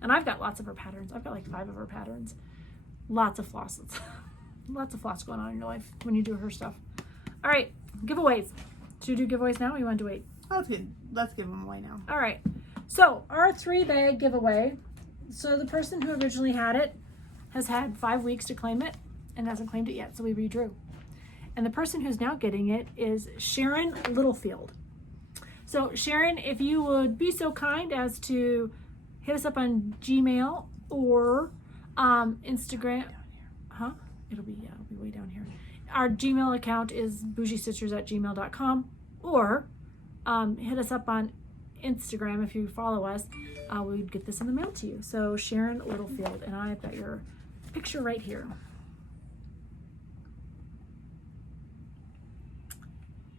And I've got lots of her patterns. I've got 5 of her patterns. Lots of flosses. Lots of floss going on in your life when you do her stuff. All right, giveaways. Should we do giveaways now, or you want to wait? Let's give them away now. All right. So our 3-bag giveaway. So the person who originally had it has had 5 weeks to claim it and hasn't claimed it yet, so we redrew. And the person who's now getting it is Sharon Littlefield. So Sharon, if you would be so kind as to hit us up on Gmail or Instagram. Huh? It'll be way down here. Our Gmail account is bougiestitchers@gmail.com, or hit us up on Instagram if you follow us. We would get this in the mail to you. So Sharon Littlefield, and I've got your picture right here.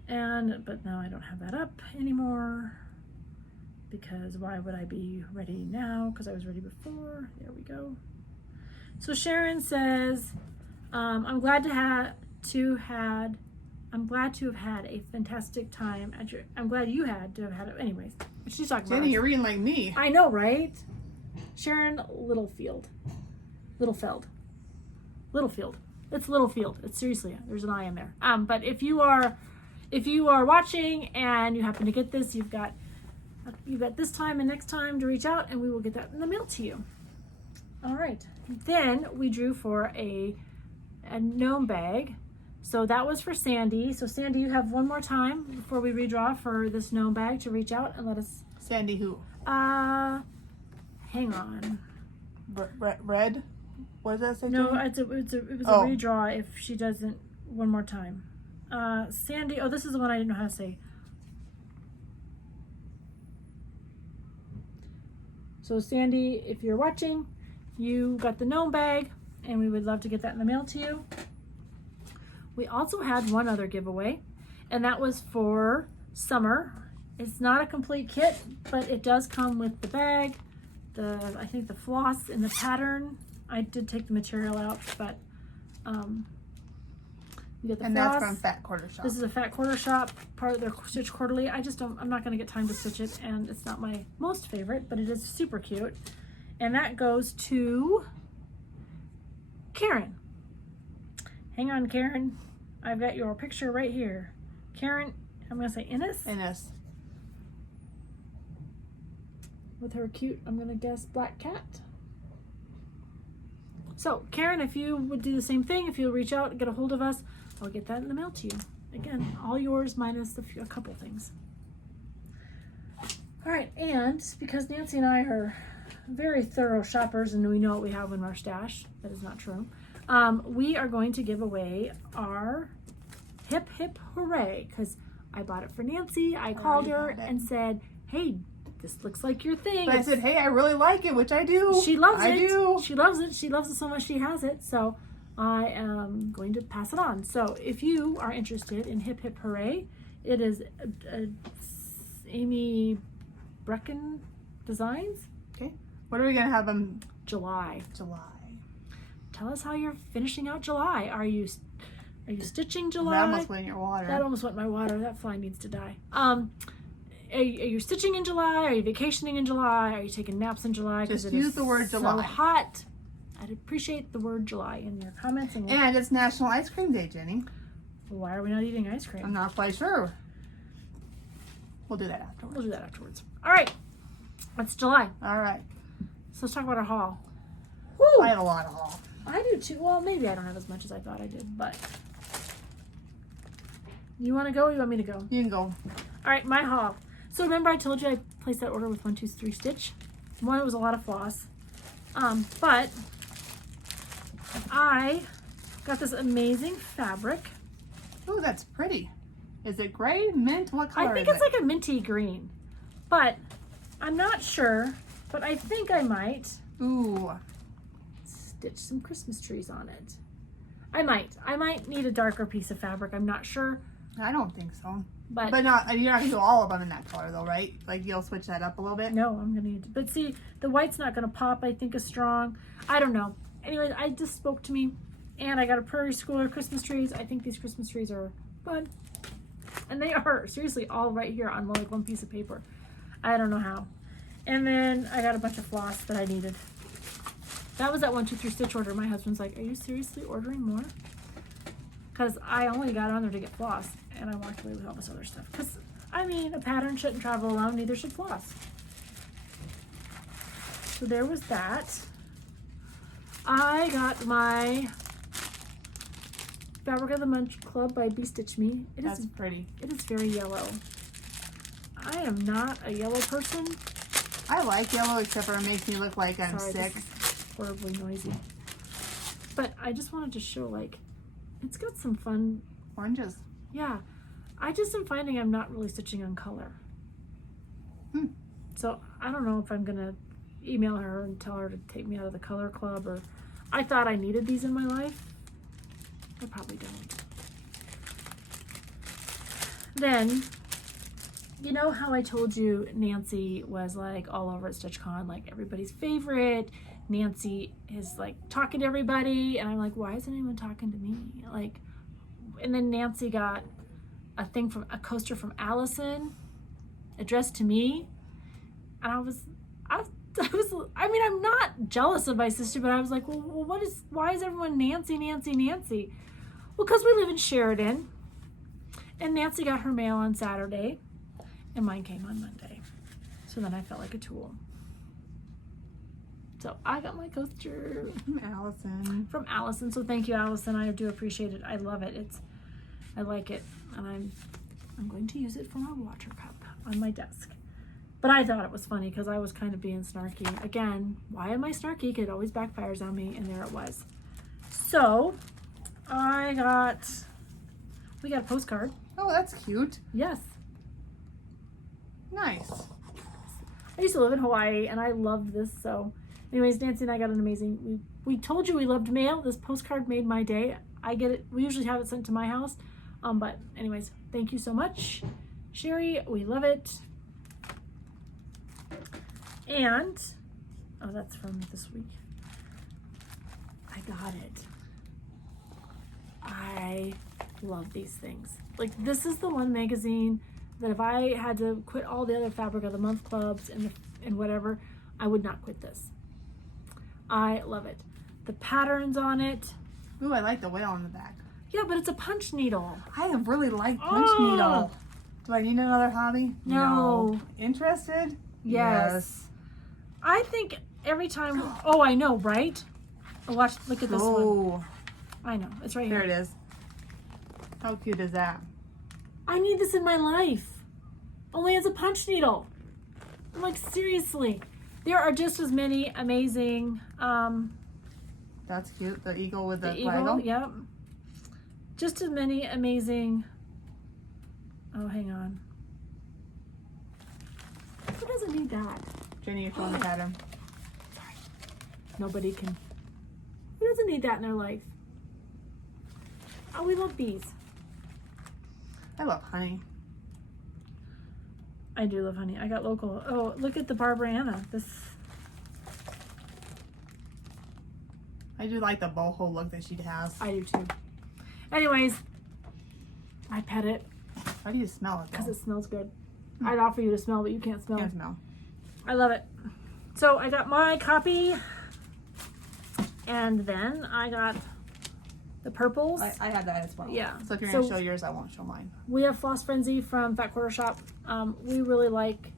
But now I don't have that up anymore, because why would I be ready now? Because I was ready before. There we go. So Sharon says, I'm glad to have had a fantastic time at your. I'm glad you had to have had it. Anyways, she's talking about. Jenny, you're reading like me. I know, right? Sharon Littlefield. It's Littlefield. It's seriously, there's an I in there. But if you are watching and you happen to get this, you've got this time and next time to reach out, and we will get that in the mail to you. All right. Then we drew for a gnome bag. So that was for Sandy. So Sandy, you have one more time before we redraw for this gnome bag to reach out and let us. Sandy who? Hang on. Red? What does that say? No, it was a redraw if she doesn't one more time. Sandy, this is the one I didn't know how to say. So Sandy, if you're watching, you got the gnome bag, and we would love to get that in the mail to you. We also had one other giveaway, and that was for Summer. It's not a complete kit, but it does come with the bag, I think the floss and the pattern. I did take the material out, but you get the floss. That's from Fat Quarter Shop. This is a Fat Quarter Shop, part of their Stitch Quarterly. I'm not going to get time to stitch it, and it's not my most favorite, but it is super cute. And that goes to Karen. Hang on, Karen. I've got your picture right here. Karen, I'm going to say Innes. Innes. With her cute, I'm going to guess, black cat. So, Karen, if you would do the same thing, if you'll reach out and get a hold of us, I'll get that in the mail to you. Again, all yours minus a couple things. All right, and because Nancy and I are very thorough shoppers and we know what we have in our stash, that is not true, we are going to give away our Hip Hip Hooray, because I bought it for Nancy. I called her and said, hey, this looks like your thing. But I said, hey, I really like it, which I do. She loves it. I do. She loves it. She loves it so much she has it. So I am going to pass it on. So if you are interested in Hip Hip Hooray, it is Amy Brecken Designs. Okay. What are we going to have them? July. July. Tell us how you're finishing out July. Are you stitching July? That almost went in your water. That almost went in my water. That fly needs to die. Are you stitching in July? Are you vacationing in July? Are you taking naps in July? Just use the word July. So hot. I'd appreciate the word July in your comments. And it's National Ice Cream Day, Jenny. Why are we not eating ice cream? I'm not quite sure. We'll do that afterwards. We'll do that afterwards. All right. It's July. All right. So let's talk about our haul. Woo! I have a lot of haul. I do too. Well, maybe I don't have as much as I thought I did, but you want to go or you want me to go? You can go. All right, my haul. So remember I told you I placed that order with 1, 2, 3 Stitch? One, it was a lot of floss. But I got this amazing fabric. Ooh, that's pretty. Is it gray, mint? What color I think is it's like a minty green, but I'm not sure, but I think I might Ooh. stitch some Christmas trees on it. I might need a darker piece of fabric. I'm not sure, I don't think so. but You're not gonna do all of them in that color though, right? Like you'll switch that up a little bit. no, I'm gonna need to. But see, the white's not gonna pop. I think as strong. I don't know. Anyways, I just spoke to me, and I got a Prairie Schooler Christmas trees. I think these Christmas trees are fun, and they are seriously all right here on like one piece of paper. I don't know how. And then I got a bunch of floss that I needed. That was that 1, 2, 3 Stitch order. My husband's like, "Are you seriously ordering more?" Because I only got on there to get floss, and I walked away with all this other stuff. Because I mean, a pattern shouldn't travel alone. Neither should floss. So there was that. I got my Fabric of the Month Club by Bee Stitch Me. That's pretty. It is very yellow. I am not a yellow person. I like yellow except for it makes me look like I'm Sorry, sick. this is horribly noisy. But I just wanted to show, like, it's got some fun. Oranges. Yeah. I just am finding I'm not really stitching on color. So I don't know if I'm going to email her and tell her to take me out of the color club, or I thought I needed these in my life. I probably don't. Then, you know how I told you Nancy was like all over at StitchCon, like everybody's favorite. Nancy is like talking to everybody, and I'm like, why isn't anyone talking to me? Like, and then Nancy got a coaster from Allison addressed to me, and I mean, I'm not jealous of my sister, but I was like, well, why is everyone Nancy, Nancy, Nancy? Well, because we live in Sheridan, and Nancy got her mail on Saturday, and mine came on Monday. So then I felt like a tool. So I got my coaster from Allison. So thank you, Allison. I do appreciate it. I love it. I like it, and I'm going to use it for my water cup on my desk. But I thought it was funny because I was kind of being snarky. Again, why am I snarky? It always backfires on me, and there it was. So we got a postcard. Oh, that's cute. Yes. Nice. I used to live in Hawaii, and I loved this. So anyways, Nancy and I got an amazing, we told you we loved mail. This postcard made my day. I get it. We usually have it sent to my house. But anyways, thank you so much, Sherry. We love it. And, oh, that's from this week. I got it. I love these things. Like, this is the one magazine that if I had to quit all the other Fabric of the Month clubs and whatever, I would not quit this. I love it. The patterns on it. Ooh, I like the whale on the back. Yeah, but it's a punch needle. I really like punch needle. Do I need another hobby? No. Interested? Yes. I think every time, oh, I know, right? Oh, look at this one. I know, it's right here. There it is. How cute is that? I need this in my life. Only as a punch needle. I'm like, seriously. There are just as many amazing, that's cute. The eagle with the eagle, flag. yep. Just as many amazing, oh, hang on. Who doesn't need that? Jenny, you're showing the pattern. Sorry. Nobody can. Who doesn't need that in their life? Oh, we love bees. I love honey. I do love honey. I got local. Oh, look at the Barbara Anna. This. I do like the boho look that she has. I do too. Anyways, I pet it. How do you smell it? Because it smells good. I'd offer you to smell, but you can't smell. Can't smell. I love it. So I got my copy, and then I got the purples. I have that as well. Yeah. So if you're going to show yours, I won't show mine. We have Floss Frenzy from Fat Quarter Shop. I really like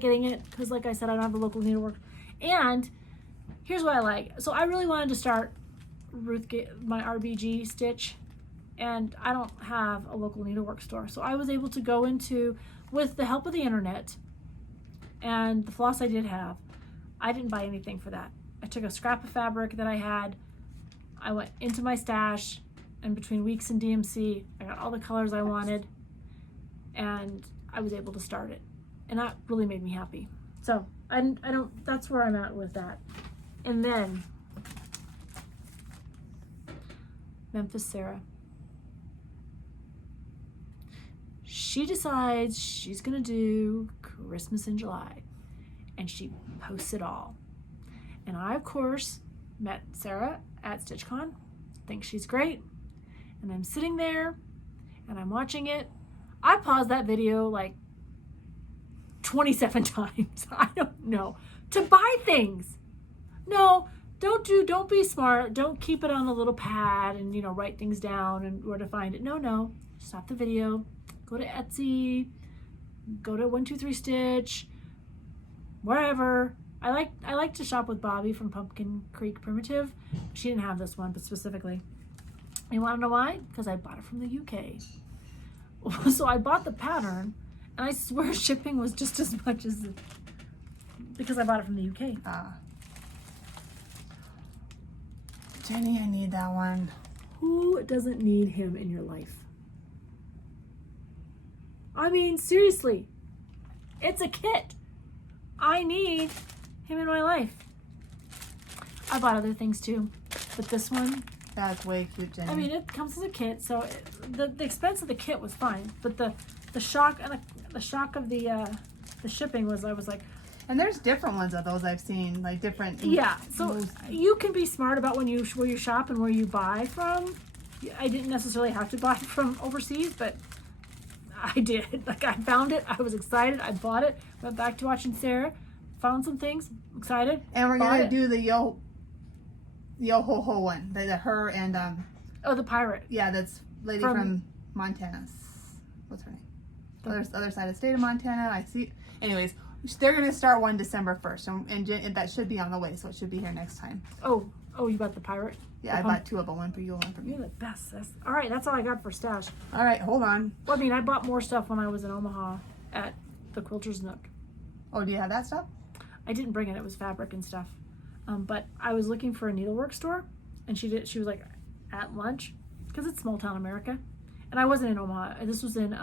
getting it because, like I said, I don't have the local needlework. And here's what I like. So I really wanted to start my RBG stitch, and I don't have a local needlework store. So I was able to go into, with the help of the internet and the floss I did have, I didn't buy anything for that. I took a scrap of fabric that I had, I went into my stash, and between Weeks and DMC, I got all the colors I wanted, and I was able to start it. And that really made me happy. So I don't, that's where I'm at with that. And then Memphis Sarah. She decides she's gonna do Christmas in July, and she posts it all. And I, of course, met Sarah at StitchCon, think she's great, and I'm sitting there and I'm watching it. I paused that video like 27 times. I don't know. To buy things. No, don't be smart. Don't keep it on a little pad and, you know, write things down and where to find it. No. Stop the video. Go to Etsy. Go to 123 Stitch. Wherever. I like to shop with Bobby from Pumpkin Creek Primitive. She didn't have this one, but specifically. You want to know why? Because I bought it from the UK. So I bought the pattern, and I swear shipping was just as much as because I bought it from the UK. Jenny, I need that one. Who doesn't need him in your life? I mean, seriously, it's a kit. I need him in my life. I bought other things too, but this one, That's way cute, Jenny. I mean, it comes as a kit, so the expense of the kit was fine, but the shock and the shock of the shipping was, I was like, and there's different ones of those I've seen, like different. yeah. So you can be smart about where you shop and where you buy from. I didn't necessarily have to buy from overseas, but I did. Like, I found it, I was excited, I bought it, went back to watching Sarah, found some things, excited. And we're gonna do the yo ho ho one, the her and Oh, the pirate. yeah, that's lady from Montana. What's her name? Other side of the state of Montana. I see. Anyways, they're gonna start one December 1st, and that should be on the way, so it should be here next time. Oh, you bought the pirate? Yeah, I bought two of them, one for you, one for me. You're the best. All right, that's all I got for stash. All right, hold on. Well, I mean, I bought more stuff when I was in Omaha at the Quilter's Nook. Oh, do you have that stuff? I didn't bring it. It was fabric and stuff. But I was looking for a needlework store, and she was like at lunch, because it's small town America, and I wasn't in Omaha. This was in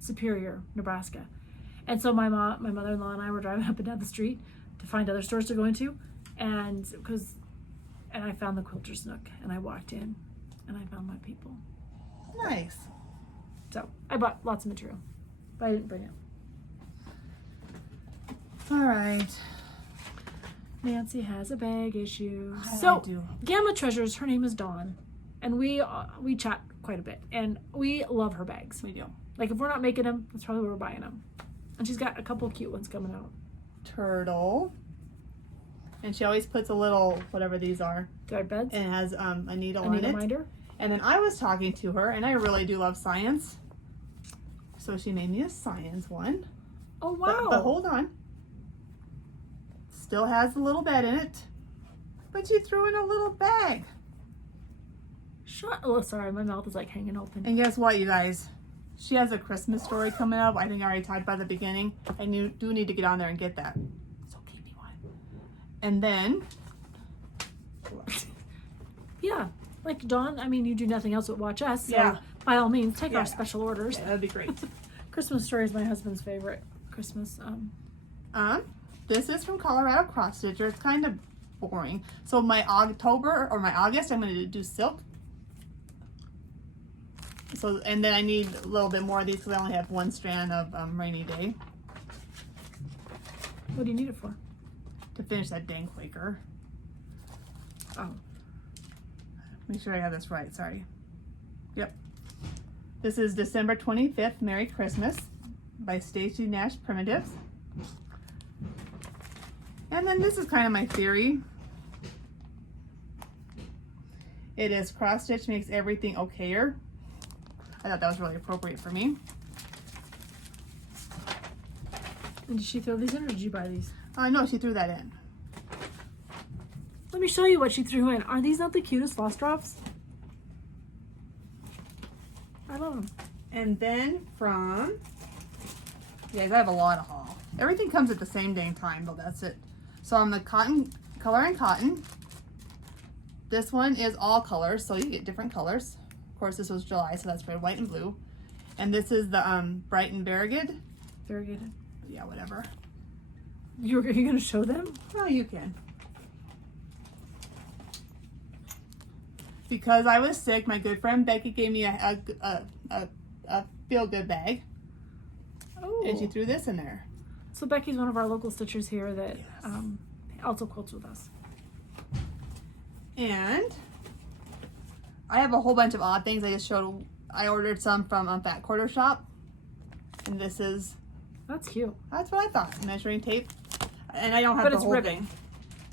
Superior, Nebraska, and so my mother-in-law and I were driving up and down the street to find other stores to go into, and I found the Quilter's Nook, and I walked in, and I found my people. Nice. So I bought lots of material, but I didn't bring it. All right. Nancy has a bag issue. I do. Gamma Treasures, her name is Dawn, and we chat quite a bit, and we love her bags. We do. Like, if we're not making them, that's probably where we're buying them. And she's got a couple of cute ones coming out. Turtle. And she always puts a little, whatever these are, Thread beds. and it has a needle A on needle it. minder. And then I was talking to her, and I really do love science. So she made me a science one. Oh, wow. But hold on. Still has a little bed in it. But she threw in a little bag. Oh, sorry, my mouth is like hanging open. And guess what, you guys? She has a Christmas story coming up. I think I already talked about it at the beginning. I do need to get on there and get that. So keep me one. And then... Yeah. Like, Dawn, I mean, you do nothing else but watch us. So Yeah. by all means, take our special orders. Yeah, that'd be great. Christmas Story is my husband's favorite Christmas. This is from Colorado Cross Stitcher. It's kind of boring. So my August, I'm going to do silk. So, and then I need a little bit more of these because I only have one strand of Rainy Day What do you need it for? to finish that dang Quaker. Oh. Make sure I have this right, sorry. Yep. This is December 25th, Merry Christmas by Stacy Nash Primitives. And then this is kind of my theory. It is cross stitch makes everything okayer. I thought that was really appropriate for me. And did she throw these in, or did you buy these? No, she threw that in. Let me show you what she threw in. Are these not the cutest floss drops? I love them. And then from, yeah, I have a lot of haul. Everything comes at the same dang time, but that's it. So on the cotton, color and cotton, this one is all colors, so you get different colors. Of course, this was July, so that's red, white, and blue. And this is the bright and variegated. Variegated. Yeah, whatever. You're gonna show them? Well, you can. Because I was sick, my good friend Becky gave me a feel-good bag. Oh. And she threw this in there. So Becky's one of our local stitchers here that Yes. also quilts with us. And I have a whole bunch of odd things. I ordered some from Fat Quarter Shop. And this is, That's cute. that's what I thought. Measuring tape. And I don't have But the it's whole ribbing. thing.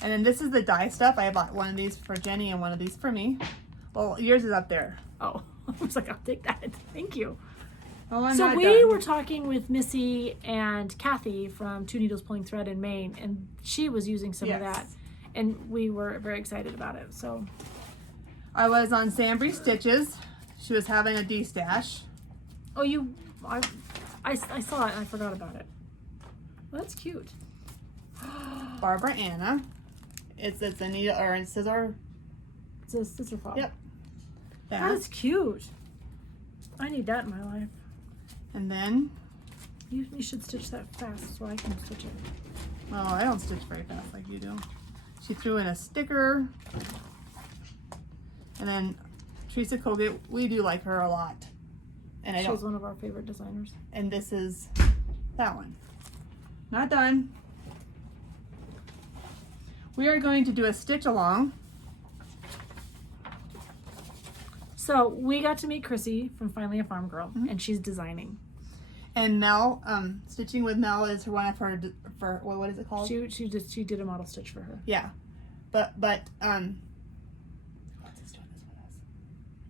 And then this is the dye stuff. I bought one of these for Jenny and one of these for me. Well, yours is up there. Oh, I was like, I'll take that. Thank you. Oh, I'm So not we done. were talking with Missy and Kathy from Two Needles Pulling Thread in Maine, and she was using some of Yes. that, and we were very excited about it. So I was on Sambry Stitches. She was having a D-stash. oh, I saw it and I forgot about it. Well, that's cute. Barbara Anna. It's a needle or a scissor. It's a scissor fob. Yep. That is cute. I need that in my life. And then, You should stitch that fast so I can stitch it. oh, I don't stitch very fast like you do. She threw in a sticker. And then Teresa Colgate, we do like her a lot. And I She's don't. one of our favorite designers. And this is that one. Not done. We are going to do a stitch along. So we got to meet Chrissy from Finally a Farm Girl, and she's designing. And Mel, stitching with Mel is one of her, for what is it called? She did a model stitch for her. Yeah, but what's this doing this with us?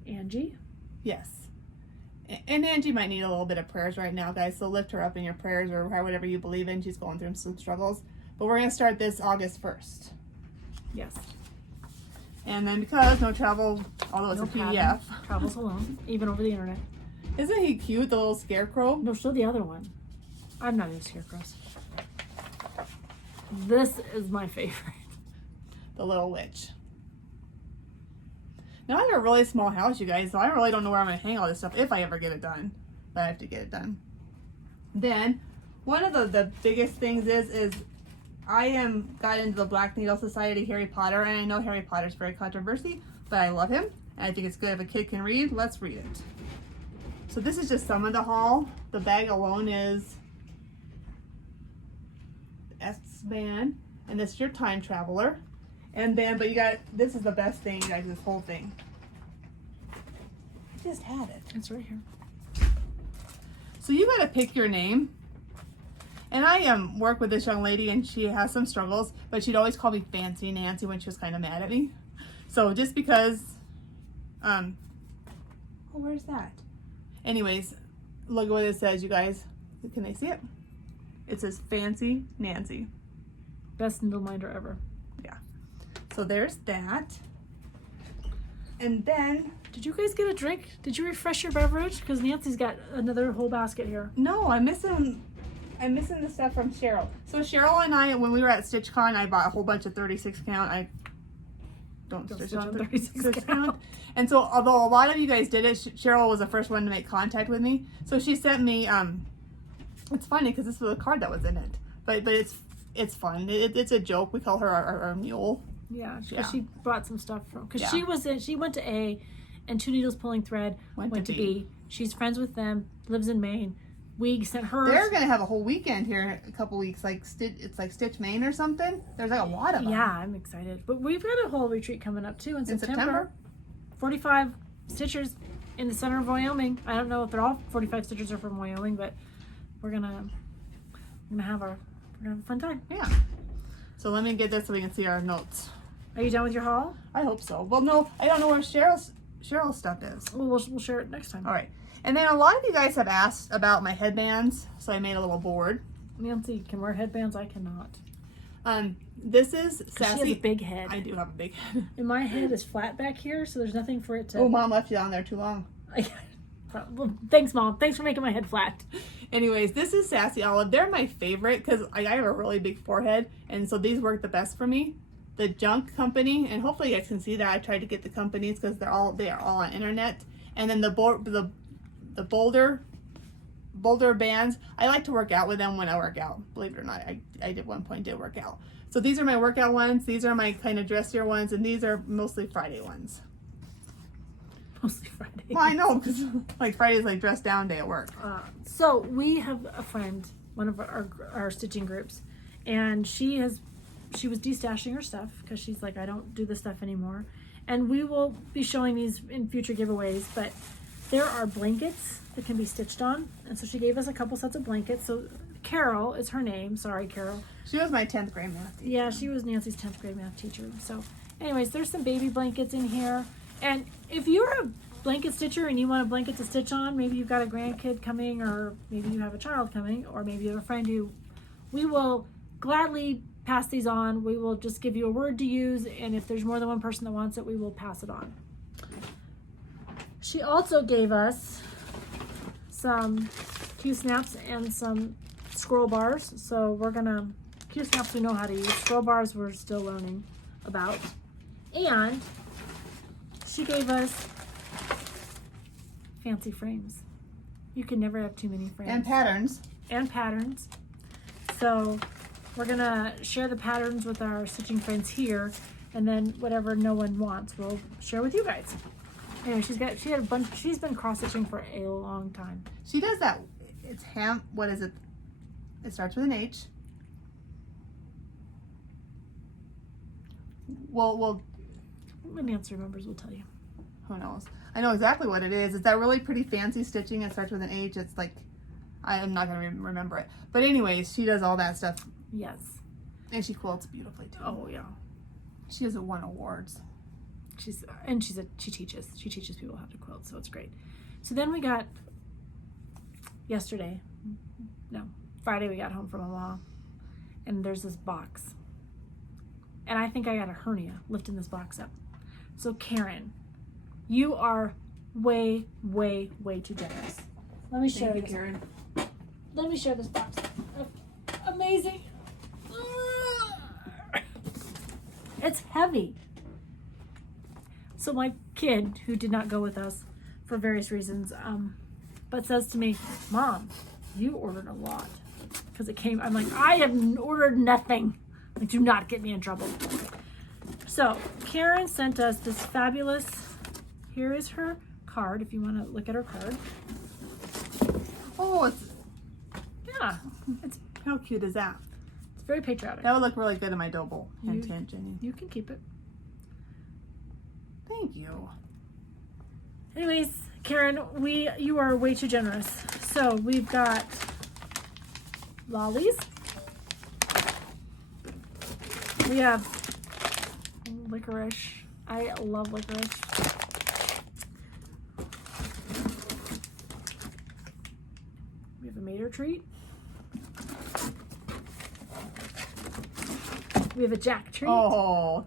Angie. Yes, and Angie might need a little bit of prayers right now, guys. So lift her up in your prayers or whatever you believe in. She's going through some struggles, but we're gonna start this August 1st. Yes. And then because no travel, although it's No a PDF, pattern. Travels alone, even over the internet. isn't he cute? The little scarecrow. No, show the other one. I'm not into scarecrows. This is my favorite. The little witch. Now I have a really small house, you guys, so I really don't know where I'm gonna hang all this stuff if I ever get it done. But I have to get it done. Then one of the biggest things is I got into the Black Needle Society Harry Potter, and I know Harry Potter's very controversial, but I love him and I think it's good if a kid can read. Let's read it. So this is just some of the haul. The bag alone is S-Band, and this is your time traveler. And then, but you got, this is the best thing, guys, this whole thing. I just had it. It's right here. So you gotta pick your name. And I work with this young lady and she has some struggles, but she'd always call me Fancy Nancy when she was kind of mad at me. So just because, oh, where's that? Anyways, look at what it says, you guys. Can they see it? It says Fancy Nancy. Best needle minder ever. So there's that. And then, Did you guys get a drink? Did you refresh your beverage? Because Nancy's got another whole basket here. no, I'm missing the stuff from Cheryl. So Cheryl and I, when we were at StitchCon, I bought a whole bunch of 36 count. I don't stitch on 36 count. And so, although a lot of you guys did it, Cheryl was the first one to make contact with me. So she sent me, it's funny because this was a card that was in it. But it's fun. It's a joke. We call her our mule. Yeah, because Yeah. she brought some stuff from. Because Yeah. she went to A, and Two Needles Pulling Thread went to B. She's friends with them. Lives in Maine. We sent her. They're gonna have a whole weekend here, a couple weeks. It's like Stitch Maine or something. There's like a lot of them. Yeah, I'm excited. But we've got a whole retreat coming up too in September. September. 45 stitchers in the center of Wyoming. I don't know if they're all 45 stitchers are from Wyoming, but we're gonna have a fun time. Yeah. So let me get this so we can see our notes. Are you done with your haul? I hope so. Well, no, I don't know where Cheryl's stuff is. Well, we'll share it next time. All right. And then a lot of you guys have asked about my headbands, so I made a little board. Nancy can wear headbands. I cannot. This is She Sassy. has a big head. I do have a big head. And my head is flat back here, so there's nothing for it to. Oh, Mom left you on there too long. Well, thanks, Mom. Thanks for making my head flat. Anyways, this is Sassy Olive. They're my favorite because I have a really big forehead, and so these work the best for me. The Junk Company, and hopefully you guys can see that. I tried to get the companies because they are all on internet. And then the Boulder bands. I like to work out with them when I work out. Believe it or not, I did one point did work out. So these are my workout ones. These are my kind of dressier ones, and these are mostly Friday ones. Mostly Friday. Well, I know because like Friday's like dress down day at work. So we have a friend, one of our stitching groups, and she was destashing her stuff because she's like, I don't do this stuff anymore. And we will be showing these in future giveaways, but there are blankets that can be stitched on. And so she gave us a couple sets of blankets. So Carol is her name. Sorry, Carol. She was my 10th grade math teacher. Yeah, she was Nancy's 10th grade math teacher. So anyways, there's some baby blankets in here. And if you're a blanket stitcher and you want a blanket to stitch on, maybe you've got a grandkid coming, or maybe you have a child coming, or maybe you have a friend who, we will gladly pass these on. We will just give you a word to use, and if there's more than one person that wants it, we will pass it on. She also gave us some Q-snaps and some scroll bars. So we're gonna, Q-snaps we know how to use, scroll bars we're still learning about. And she gave us fancy frames. You can never have too many frames. And patterns. And patterns. So we're gonna share the patterns with our stitching friends here, and then whatever no one wants, we'll share with you guys. Anyway, she had a bunch. She's been cross stitching for a long time. She does that. It's what is it? It starts with an H. Well, When Nancy remembers, we'll tell you. who knows? I know exactly what it is. It's that really pretty fancy stitching. It starts with an H. It's like, I'm not gonna remember it. But anyways, she does all that stuff. Yes. And she quilts beautifully too. Oh yeah. She has won awards. She teaches people how to quilt, so it's great. So then we got Friday we got home from Omaha, and there's this box, and I think I got a hernia lifting this box up. So Karen, you are way too generous. Let me show you, Karen. Let me show this box. Amazing. It's heavy. So my kid, who did not go with us for various reasons, but says to me, Mom, you ordered a lot. Because it came, I'm like, I have ordered nothing. Like, do not get me in trouble. So Karen sent us this fabulous, here is her card, if you want to look at her card. Oh, It's how cute is that? It's very patriotic. That would look really good in my dough bowl. Hint, hint, Jenny. You can keep it. Thank you. Anyways, Karen, you are way too generous. So we've got lollies. We have licorice. I love licorice. We have a mater treat. We have a jack treat. Oh.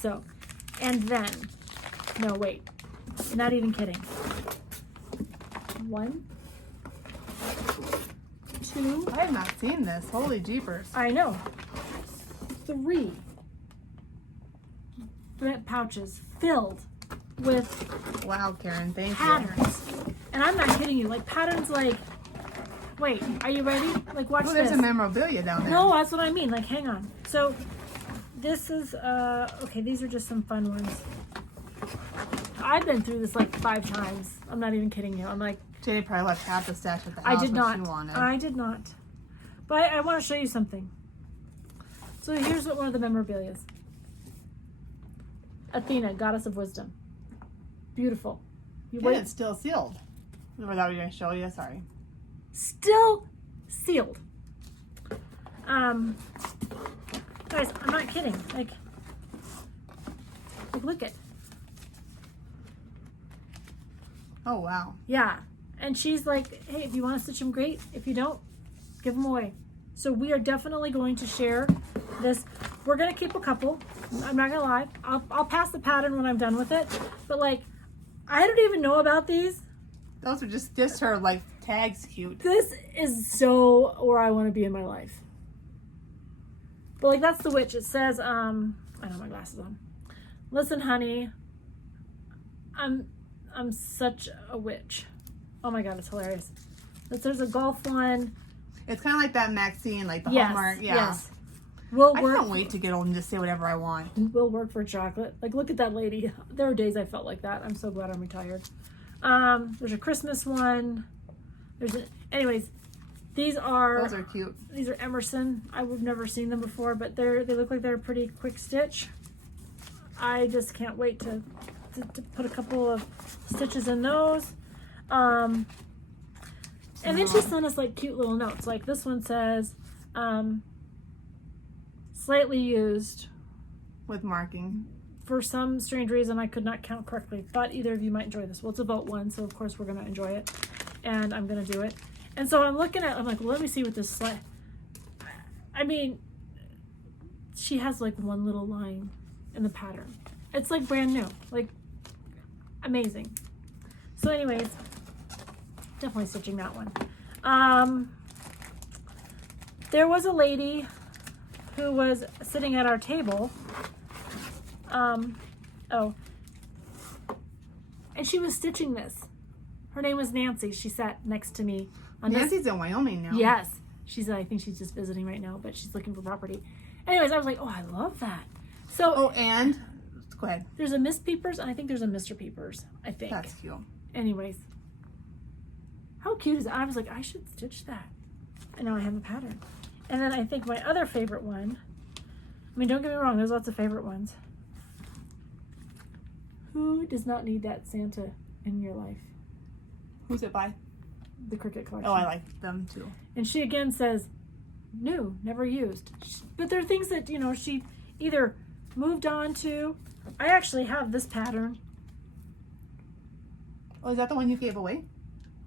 So, and then, no, wait, not even kidding. 1, 2. I have not seen this. Holy jeepers. I know. 3 pouches filled with Wow, Karen, thank you. patterns. And I'm not kidding you. Like patterns like, wait, are you ready? Like watch Oh, this. there's a memorabilia down there. No, that's what I mean. Like, hang on. So, this is, okay, these are just some fun ones. I've been through this like 5 times. I'm not even kidding you. I'm like, Jenny probably left half the stash at the I house did when not. she wanted. I did not. But I want to show you something. So here's what one of the memorabilia is. Athena, goddess of wisdom. Beautiful. You And wait. it's still sealed. Or that was going to show you, sorry. Still sealed. Guys, I'm not kidding. Like look at. Oh, wow. Yeah. And she's like, hey, if you want to stitch them, great. If you don't, give them away. So we are definitely going to share this. We're going to keep a couple. I'm not going to lie. I'll pass the pattern when I'm done with it. But like, I don't even know about these. Those are just her like tags cute. This is so where I want to be in my life. But like, that's the witch. It says, I don't have my glasses on. Listen, honey, I'm such a witch. Oh my God, it's hilarious. There's a golf one. It's kind of like that Maxine, like the Hallmark. Yeah. Yes. I can't wait to get old and just say whatever I want. We'll work for chocolate. Like, look at that lady. There are days I felt like that. I'm so glad I'm retired. There's a Christmas one. Anyways, those are cute. These are Emerson. I've never seen them before, but they look like they're a pretty quick stitch. I just can't wait to put a couple of stitches in those. And then she sent us like cute little notes. Like this one says, slightly used with marking. For some strange reason, I could not count correctly. Thought either of you might enjoy this. Well, it's a vote one, so of course we're gonna enjoy it, and I'm gonna do it. And so I'm like, well, let me see what this slide. I mean, she has like one little line in the pattern. It's like brand new, like amazing. So anyways, definitely stitching that one. There was a lady who was sitting at our table. And she was stitching this. Her name was Nancy. She sat next to me. Nancy's in Wyoming now. Yes. I think she's just visiting right now, but she's looking for property. Anyways, I was like, oh, I love that. So, and go ahead. There's a Miss Peepers, and I think there's a Mr. Peepers, I think. That's cute. Anyways, how cute is that? I was like, I should stitch that. And now I have a pattern. And then I think my other favorite one, I mean, don't get me wrong, there's lots of favorite ones. Who does not need that Santa in your life? Who's it by? The Cricket Collection. Oh, I like them too. And she again says, new, never used. But there are things that, she either moved on to. I actually have this pattern. Oh, is that the one you gave away?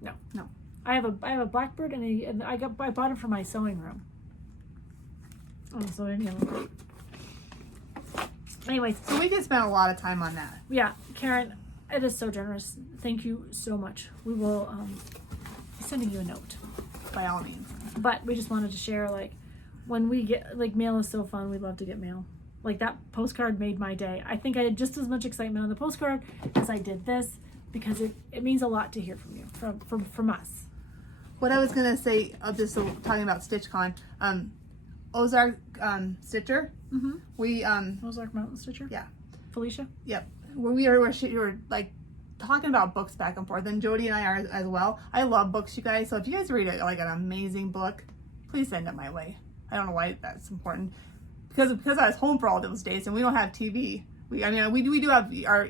No. No. I have a blackbird and I bought it for my sewing room. Oh, so anyway. Anyways. So we did spend a lot of time on that. Yeah, Karen, it is so generous. Thank you so much. We will be sending you a note. By all means. But we just wanted to share, like, when we get, like, mail is so fun. We love to get mail. Like, that postcard made my day. I think I had just as much excitement on the postcard as I did this, because it means a lot to hear from you, from us. What I was going to say, just talking about StitchCon, Ozark Stitcher. Mm-hmm. We Ozark Mountain Stitcher? Yeah. Felicia? Yep. When we were like talking about books back and forth, and Jodi and I are as well. I love books, you guys. So if you guys read like an amazing book, please send it my way. I don't know why that's important. Because I was home for all those days and we don't have TV. We do have our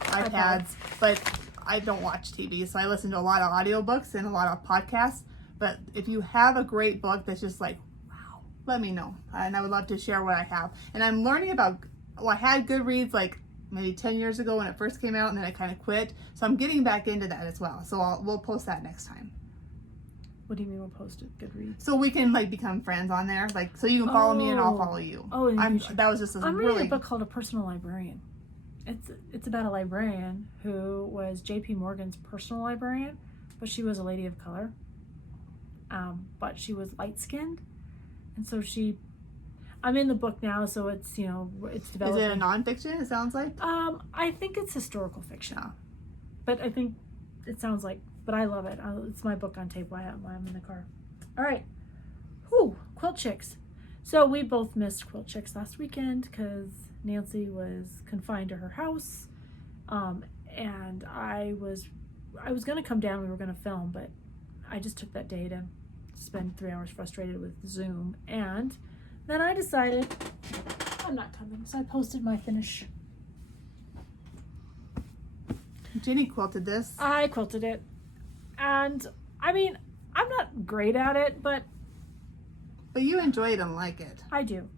iPads, but I don't watch TV. So I listen to a lot of audiobooks and a lot of podcasts. But if you have a great book that's just like, wow, let me know. And I would love to share what I have. And I'm learning about, I had Goodreads like maybe 10 years ago when it first came out, and then I kind of quit. So I'm getting back into that as well. So we'll post that next time. What do you mean we'll post it? Goodreads? So we can like become friends on there. Like, so you can follow me and I'll follow you. Oh, that was just I'm reading a book called A Personal Librarian. It's about a librarian who was J.P. Morgan's personal librarian, but she was a lady of color. But she was light-skinned, and so I'm in the book now, so it's it's developing. Is it a nonfiction? It sounds like. I think it's historical fiction, but I think it sounds like. But I love it. It's my book on tape while I'm in the car. All right. Whew, Quilt Chicks. So we both missed Quilt Chicks last weekend because Nancy was confined to her house, and I was gonna come down. We were gonna film, but I just took that day to spend 3 hours frustrated with Zoom, and then I decided I'm not coming. So I posted my finish. Jenny quilted this. I quilted it, and I mean, I'm not great at it, but you enjoy it and like it. I do.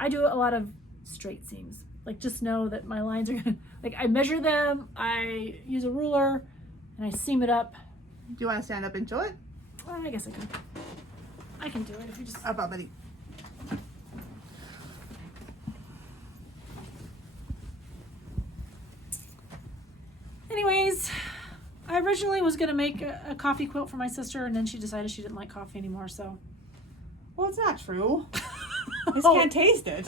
I do a lot of straight seams. Like, just know that my lines are gonna, like, I measure them, I use a ruler, and I seam it up. Do you want to stand up and show it? Well, I guess I can. I can do it if you just. Up, buddy. Anyways, I originally was gonna make a coffee quilt for my sister, and then she decided she didn't like coffee anymore. So. Well, it's not true. I just can't taste it.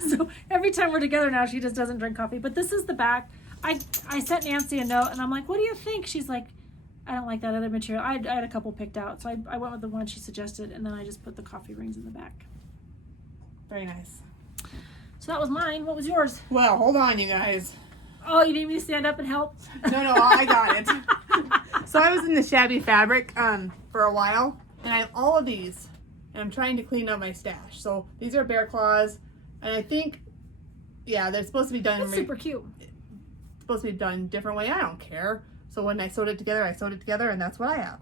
So every time we're together now, she just doesn't drink coffee. But this is the back. I sent Nancy a note, and I'm like, "What do you think?" She's like, "I don't like that other material." I had a couple picked out, so I went with the one she suggested, and then I just put the coffee rings in the back. Very nice. So that was mine. What was yours? Well, hold on, you guys. Oh, you need me to stand up and help? No, I got it. So I was in the shabby fabric for a while, and I have all of these, and I'm trying to clean up my stash. So these are bear claws, and I think, yeah, they're supposed to be done. That's super cute. Supposed to be done a different way. I don't care. So when I sewed it together, and that's what I have.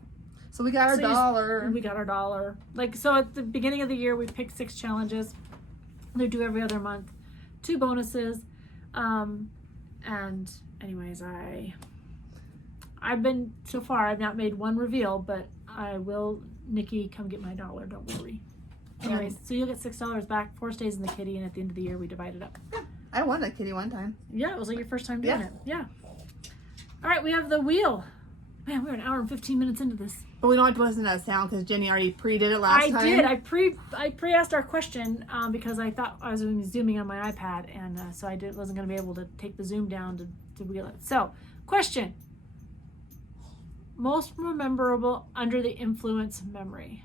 So we got our $1. We got our $1. Like, so at the beginning of the year, we picked 6 challenges. They're due every other month. 2 bonuses. And anyways, I've been, so far, I've not made one reveal, but I will, Nikki, come get my $1, don't worry. Anyways, so you'll get $6 back, 4 stays in the kitty, and at the end of the year, we divide it up. Yeah, I won a kitty one time. Yeah, it was like your first time doing it. Yeah. All right, we have the wheel. Man, we're an hour and 15 minutes into this. But we don't have to listen to that sound because Jenny already pre-did it last time. I did. I pre-asked our question because I thought I was zooming on my iPad, and so I wasn't going to be able to take the zoom down to wheel it. So, question. Most memorable under the influence memory.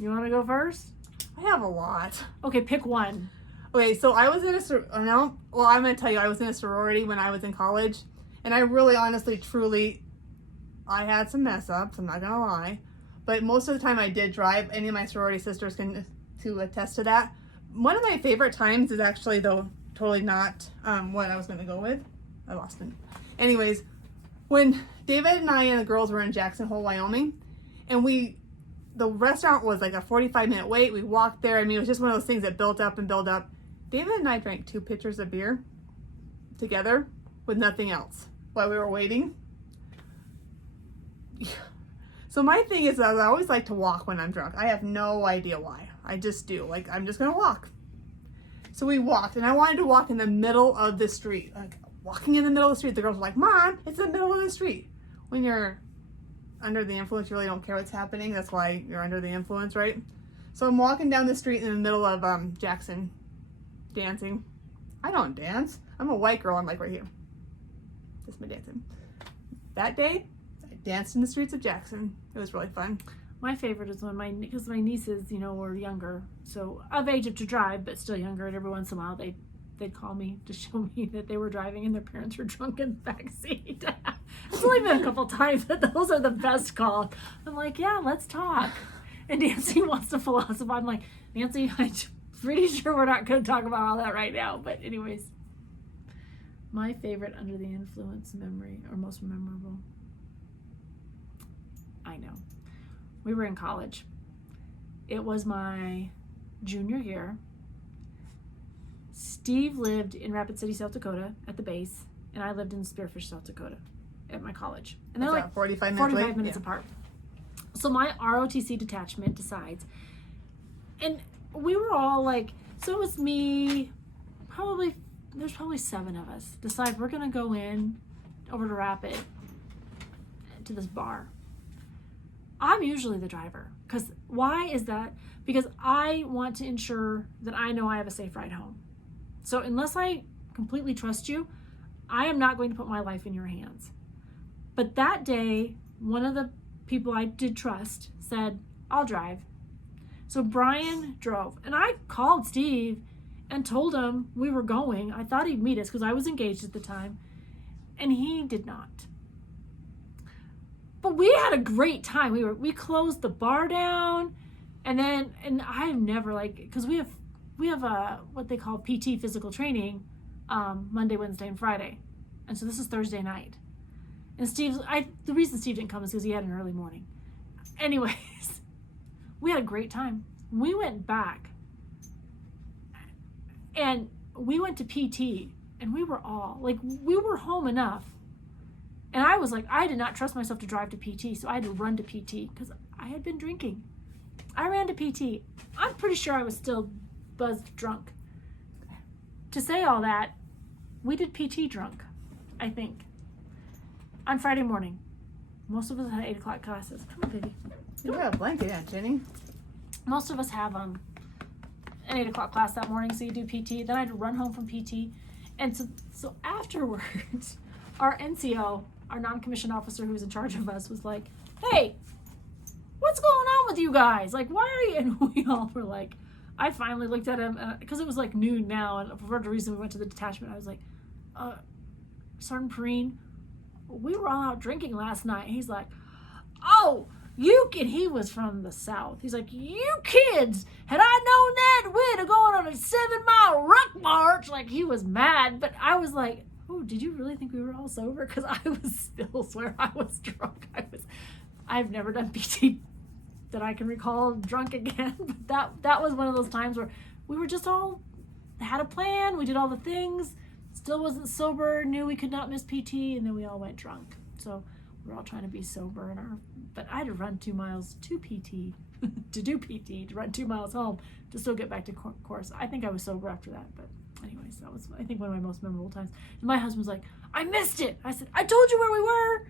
You want to go first? I have a lot. Okay, pick one. Okay, so I was in I'm going to tell you, I was in a sorority when I was in college. And I really, honestly, truly, I had some mess ups, I'm not going to lie. But most of the time I did drive. Any of my sorority sisters can to attest to that. One of my favorite times is actually, though, totally not what I was going to go with. I lost it. Anyways, when David and I and the girls were in Jackson Hole, Wyoming, and the restaurant was like a 45-minute wait. We walked there. I mean, it was just one of those things that built up and built up. David and I drank 2 pitchers of beer together with nothing else while we were waiting. So my thing is that I always like to walk when I'm drunk. I have no idea why. I just do. Like, I'm just going to walk. So we walked, and I wanted to walk in the middle of the street. Like, walking in the middle of the street. The girls were like, "Mom, it's the middle of the street." When you're under the influence, you really don't care what's happening. That's why you're under the influence, right? So I'm walking down the street in the middle of Jackson, dancing. I don't dance. I'm a white girl. I'm like right here. That's my dancing. That day, I danced in the streets of Jackson. It was really fun. My favorite is when because my nieces, were younger, so of age to drive, but still younger, and every once in a while they'd call me to show me that they were driving and their parents were drunk in the back seat. It's only been a couple times, but those are the best calls. I'm like, yeah, let's talk. And Nancy wants to philosophize. I'm like, Nancy, I'm pretty sure we're not going to talk about all that right now. But anyways, my favorite under the influence memory, or most memorable. I know. We were in college. It was my junior year. Steve lived in Rapid City, South Dakota at the base, and I lived in Spearfish, South Dakota at my college. And they're like 45 minutes apart. So my ROTC detachment decides, and we were all like, so it was me, there's probably 7 of us, decide we're going to go over to Rapid to this bar. I'm usually the driver. Because why is that? Because I want to ensure that I know I have a safe ride home. So unless I completely trust you, I am not going to put my life in your hands. But that day, one of the people I did trust said, I'll drive. So Brian drove. And I called Steve and told him we were going. I thought he'd meet us because I was engaged at the time. And he did not. But we had a great time. We closed the bar down, and I've never because we have what they call PT, physical training, Monday, Wednesday, and Friday, and so this is Thursday night. And the reason Steve didn't come is because he had an early morning. Anyways, we had a great time. We went back, and we went to PT, and we were all we were home enough And I was like, I did not trust myself to drive to PT, so I had to run to PT because I had been drinking. I ran to PT. I'm pretty sure I was still buzzed drunk. To say all that, we did PT drunk, I think, on Friday morning. Most of us had 8 o'clock classes. Come on, baby. You got a blanket, Jenny. Most of us have an 8 o'clock class that morning, so you do PT. Then I had to run home from PT. And so afterwards, our NCO, our non-commissioned officer who was in charge of us, was like, hey, what's going on with you guys? Like, why are you? And we all were like, I finally looked at him, because it was like noon now, and for whatever reason we went to the detachment. I was like, Sergeant Perrine, we were all out drinking last night. He's like, oh, and he was from the South. He's like, you kids, had I known that, we'd have gone on a 7-mile ruck march. Like, he was mad. But I was like, oh, did you really think we were all sober? Because I was still swear I was drunk. I've never done PT that I can recall drunk again. But that was one of those times where we were just all had a plan. We did all the things. Still wasn't sober. Knew we could not miss PT, and then we all went drunk. So we're all trying to be sober but I had to run 2 miles to PT to do PT, to run 2 miles home to still get back to course. I think I was sober after that, but anyways, that was, I think, one of my most memorable times. And my husband was like, I missed it. I said, I told you where we were.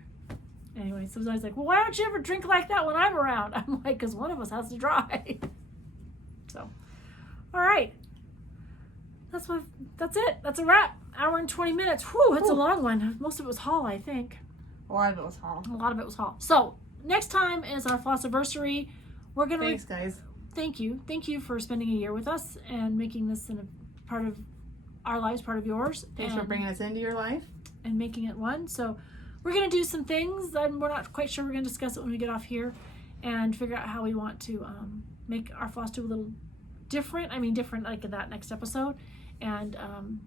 Anyway, so I was like, well, why don't you ever drink like that when I'm around? I'm like, because one of us has to drive. So, all right. That's it. That's a wrap. Hour and 20 minutes. Whew, that's a long one. Most of it was haul, I think. A lot of it was haul. A lot of it was haul. So, next time is our Flossiversary. We're going to... Thanks, guys. Thank you. Thank you for spending a year with us and making this a part of our lives, part of yours. Thanks for bringing us into your life. And making it one. So, we're going to do some things, and we're not quite sure. We're going to discuss it when we get off here and figure out how we want to make our Flosstube a little different. I mean, different like in that next episode. And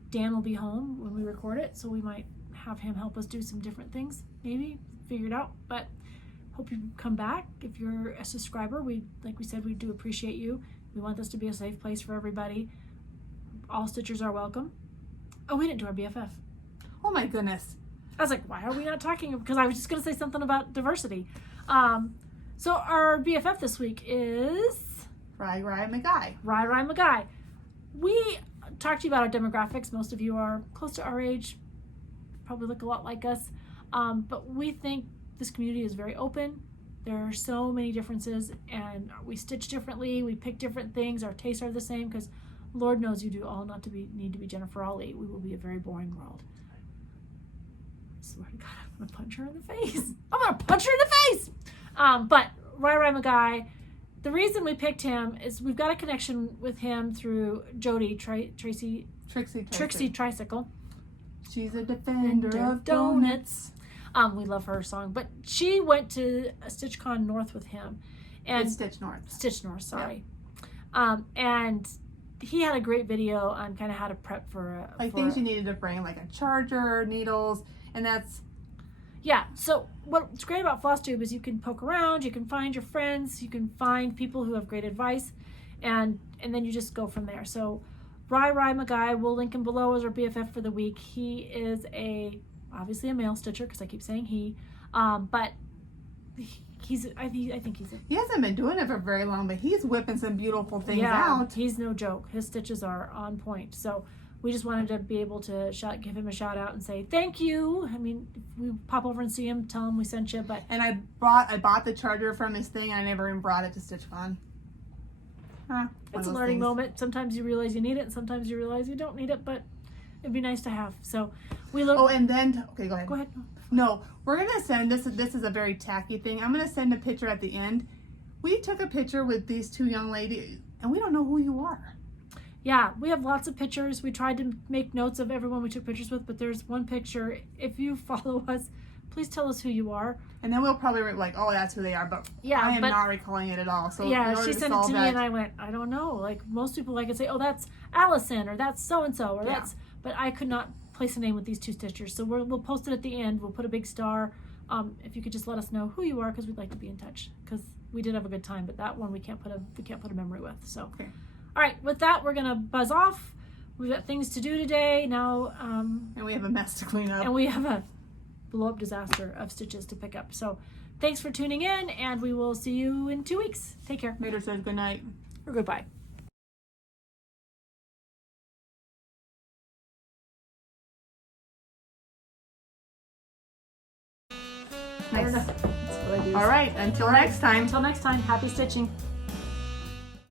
Dan will be home when we record it, so we might have him help us do some different things, maybe figure it out. But hope you come back. If you're a subscriber, like we said, we do appreciate you. We want this to be a safe place for everybody. All Stitchers are welcome. Oh, we didn't do our BFF. Oh my goodness. I was like, why are we not talking? Because I was just going to say something about diversity. So our BFF this week is RyRy McGuy. RyRy McGuy. We talked to you about our demographics. Most of you are close to our age, probably look a lot like us. But we think this community is very open. There are so many differences, and we stitch differently. We pick different things. Our tastes are the same because Lord knows you do all need to be Jennifer Ollie. We will be a very boring world. I swear to God, I'm going to punch her in the face. I'm going to punch her in the face! But RyRy McGuy, the reason we picked him is we've got a connection with him through Jodi, Trixie Tricycle. She's a defender of donuts. We love her song. But she went to StitchCon North with him. And Stitch North. Stitch North, sorry. Yep. And he had a great video on kind of how to prep for things you needed to bring, like a charger, needles, and that's... Yeah, so what's great about Flosstube is you can poke around, you can find your friends, you can find people who have great advice, and then you just go from there. So RyRy McGuy, we'll link him below as our BFF for the week. He is obviously a male stitcher, because I keep saying he, but I think he's he hasn't been doing it for very long, but he's whipping some beautiful things out. He's no joke. His stitches are on point. So we just wanted to be able to give him a shout out and say thank you. I mean, if we pop over and see him, tell him we sent you. But I bought the charger from his thing. I never even brought it to StitchCon. It's a learning moment. Sometimes you realize you need it, and sometimes you realize you don't need it. But it'd be nice to have. So we look. Oh, and then okay, go ahead. Go ahead. No, we're gonna send this. This is a very tacky thing. I'm gonna send a picture at the end. We took a picture with these two young ladies, and we don't know who you are. Yeah, we have lots of pictures. We tried to make notes of everyone we took pictures with, but there's one picture. If you follow us, please tell us who you are. And then we'll probably like, oh, that's who they are. But yeah, I am not recalling it at all. So yeah, she sent it to me, and I went, I don't know. Like most people, I could say, oh, that's Allison, or that's so and so, or that's. But I could not place a name with these two stitchers. So we'll post it at the end. We'll put a big star. If you could just let us know who you are, because we'd like to be in touch. Because we did have a good time, but that one we can't put a memory with. So. Okay. All right, with that, we're going to buzz off. We've got things to do today now. And we have a mess to clean up. And we have a blow up disaster of stitches to pick up. So thanks for tuning in, and we will see you in 2 weeks. Take care. Mater says good night. Or goodbye. Nice. That's what I do. All right, until next time. Until next time, happy stitching.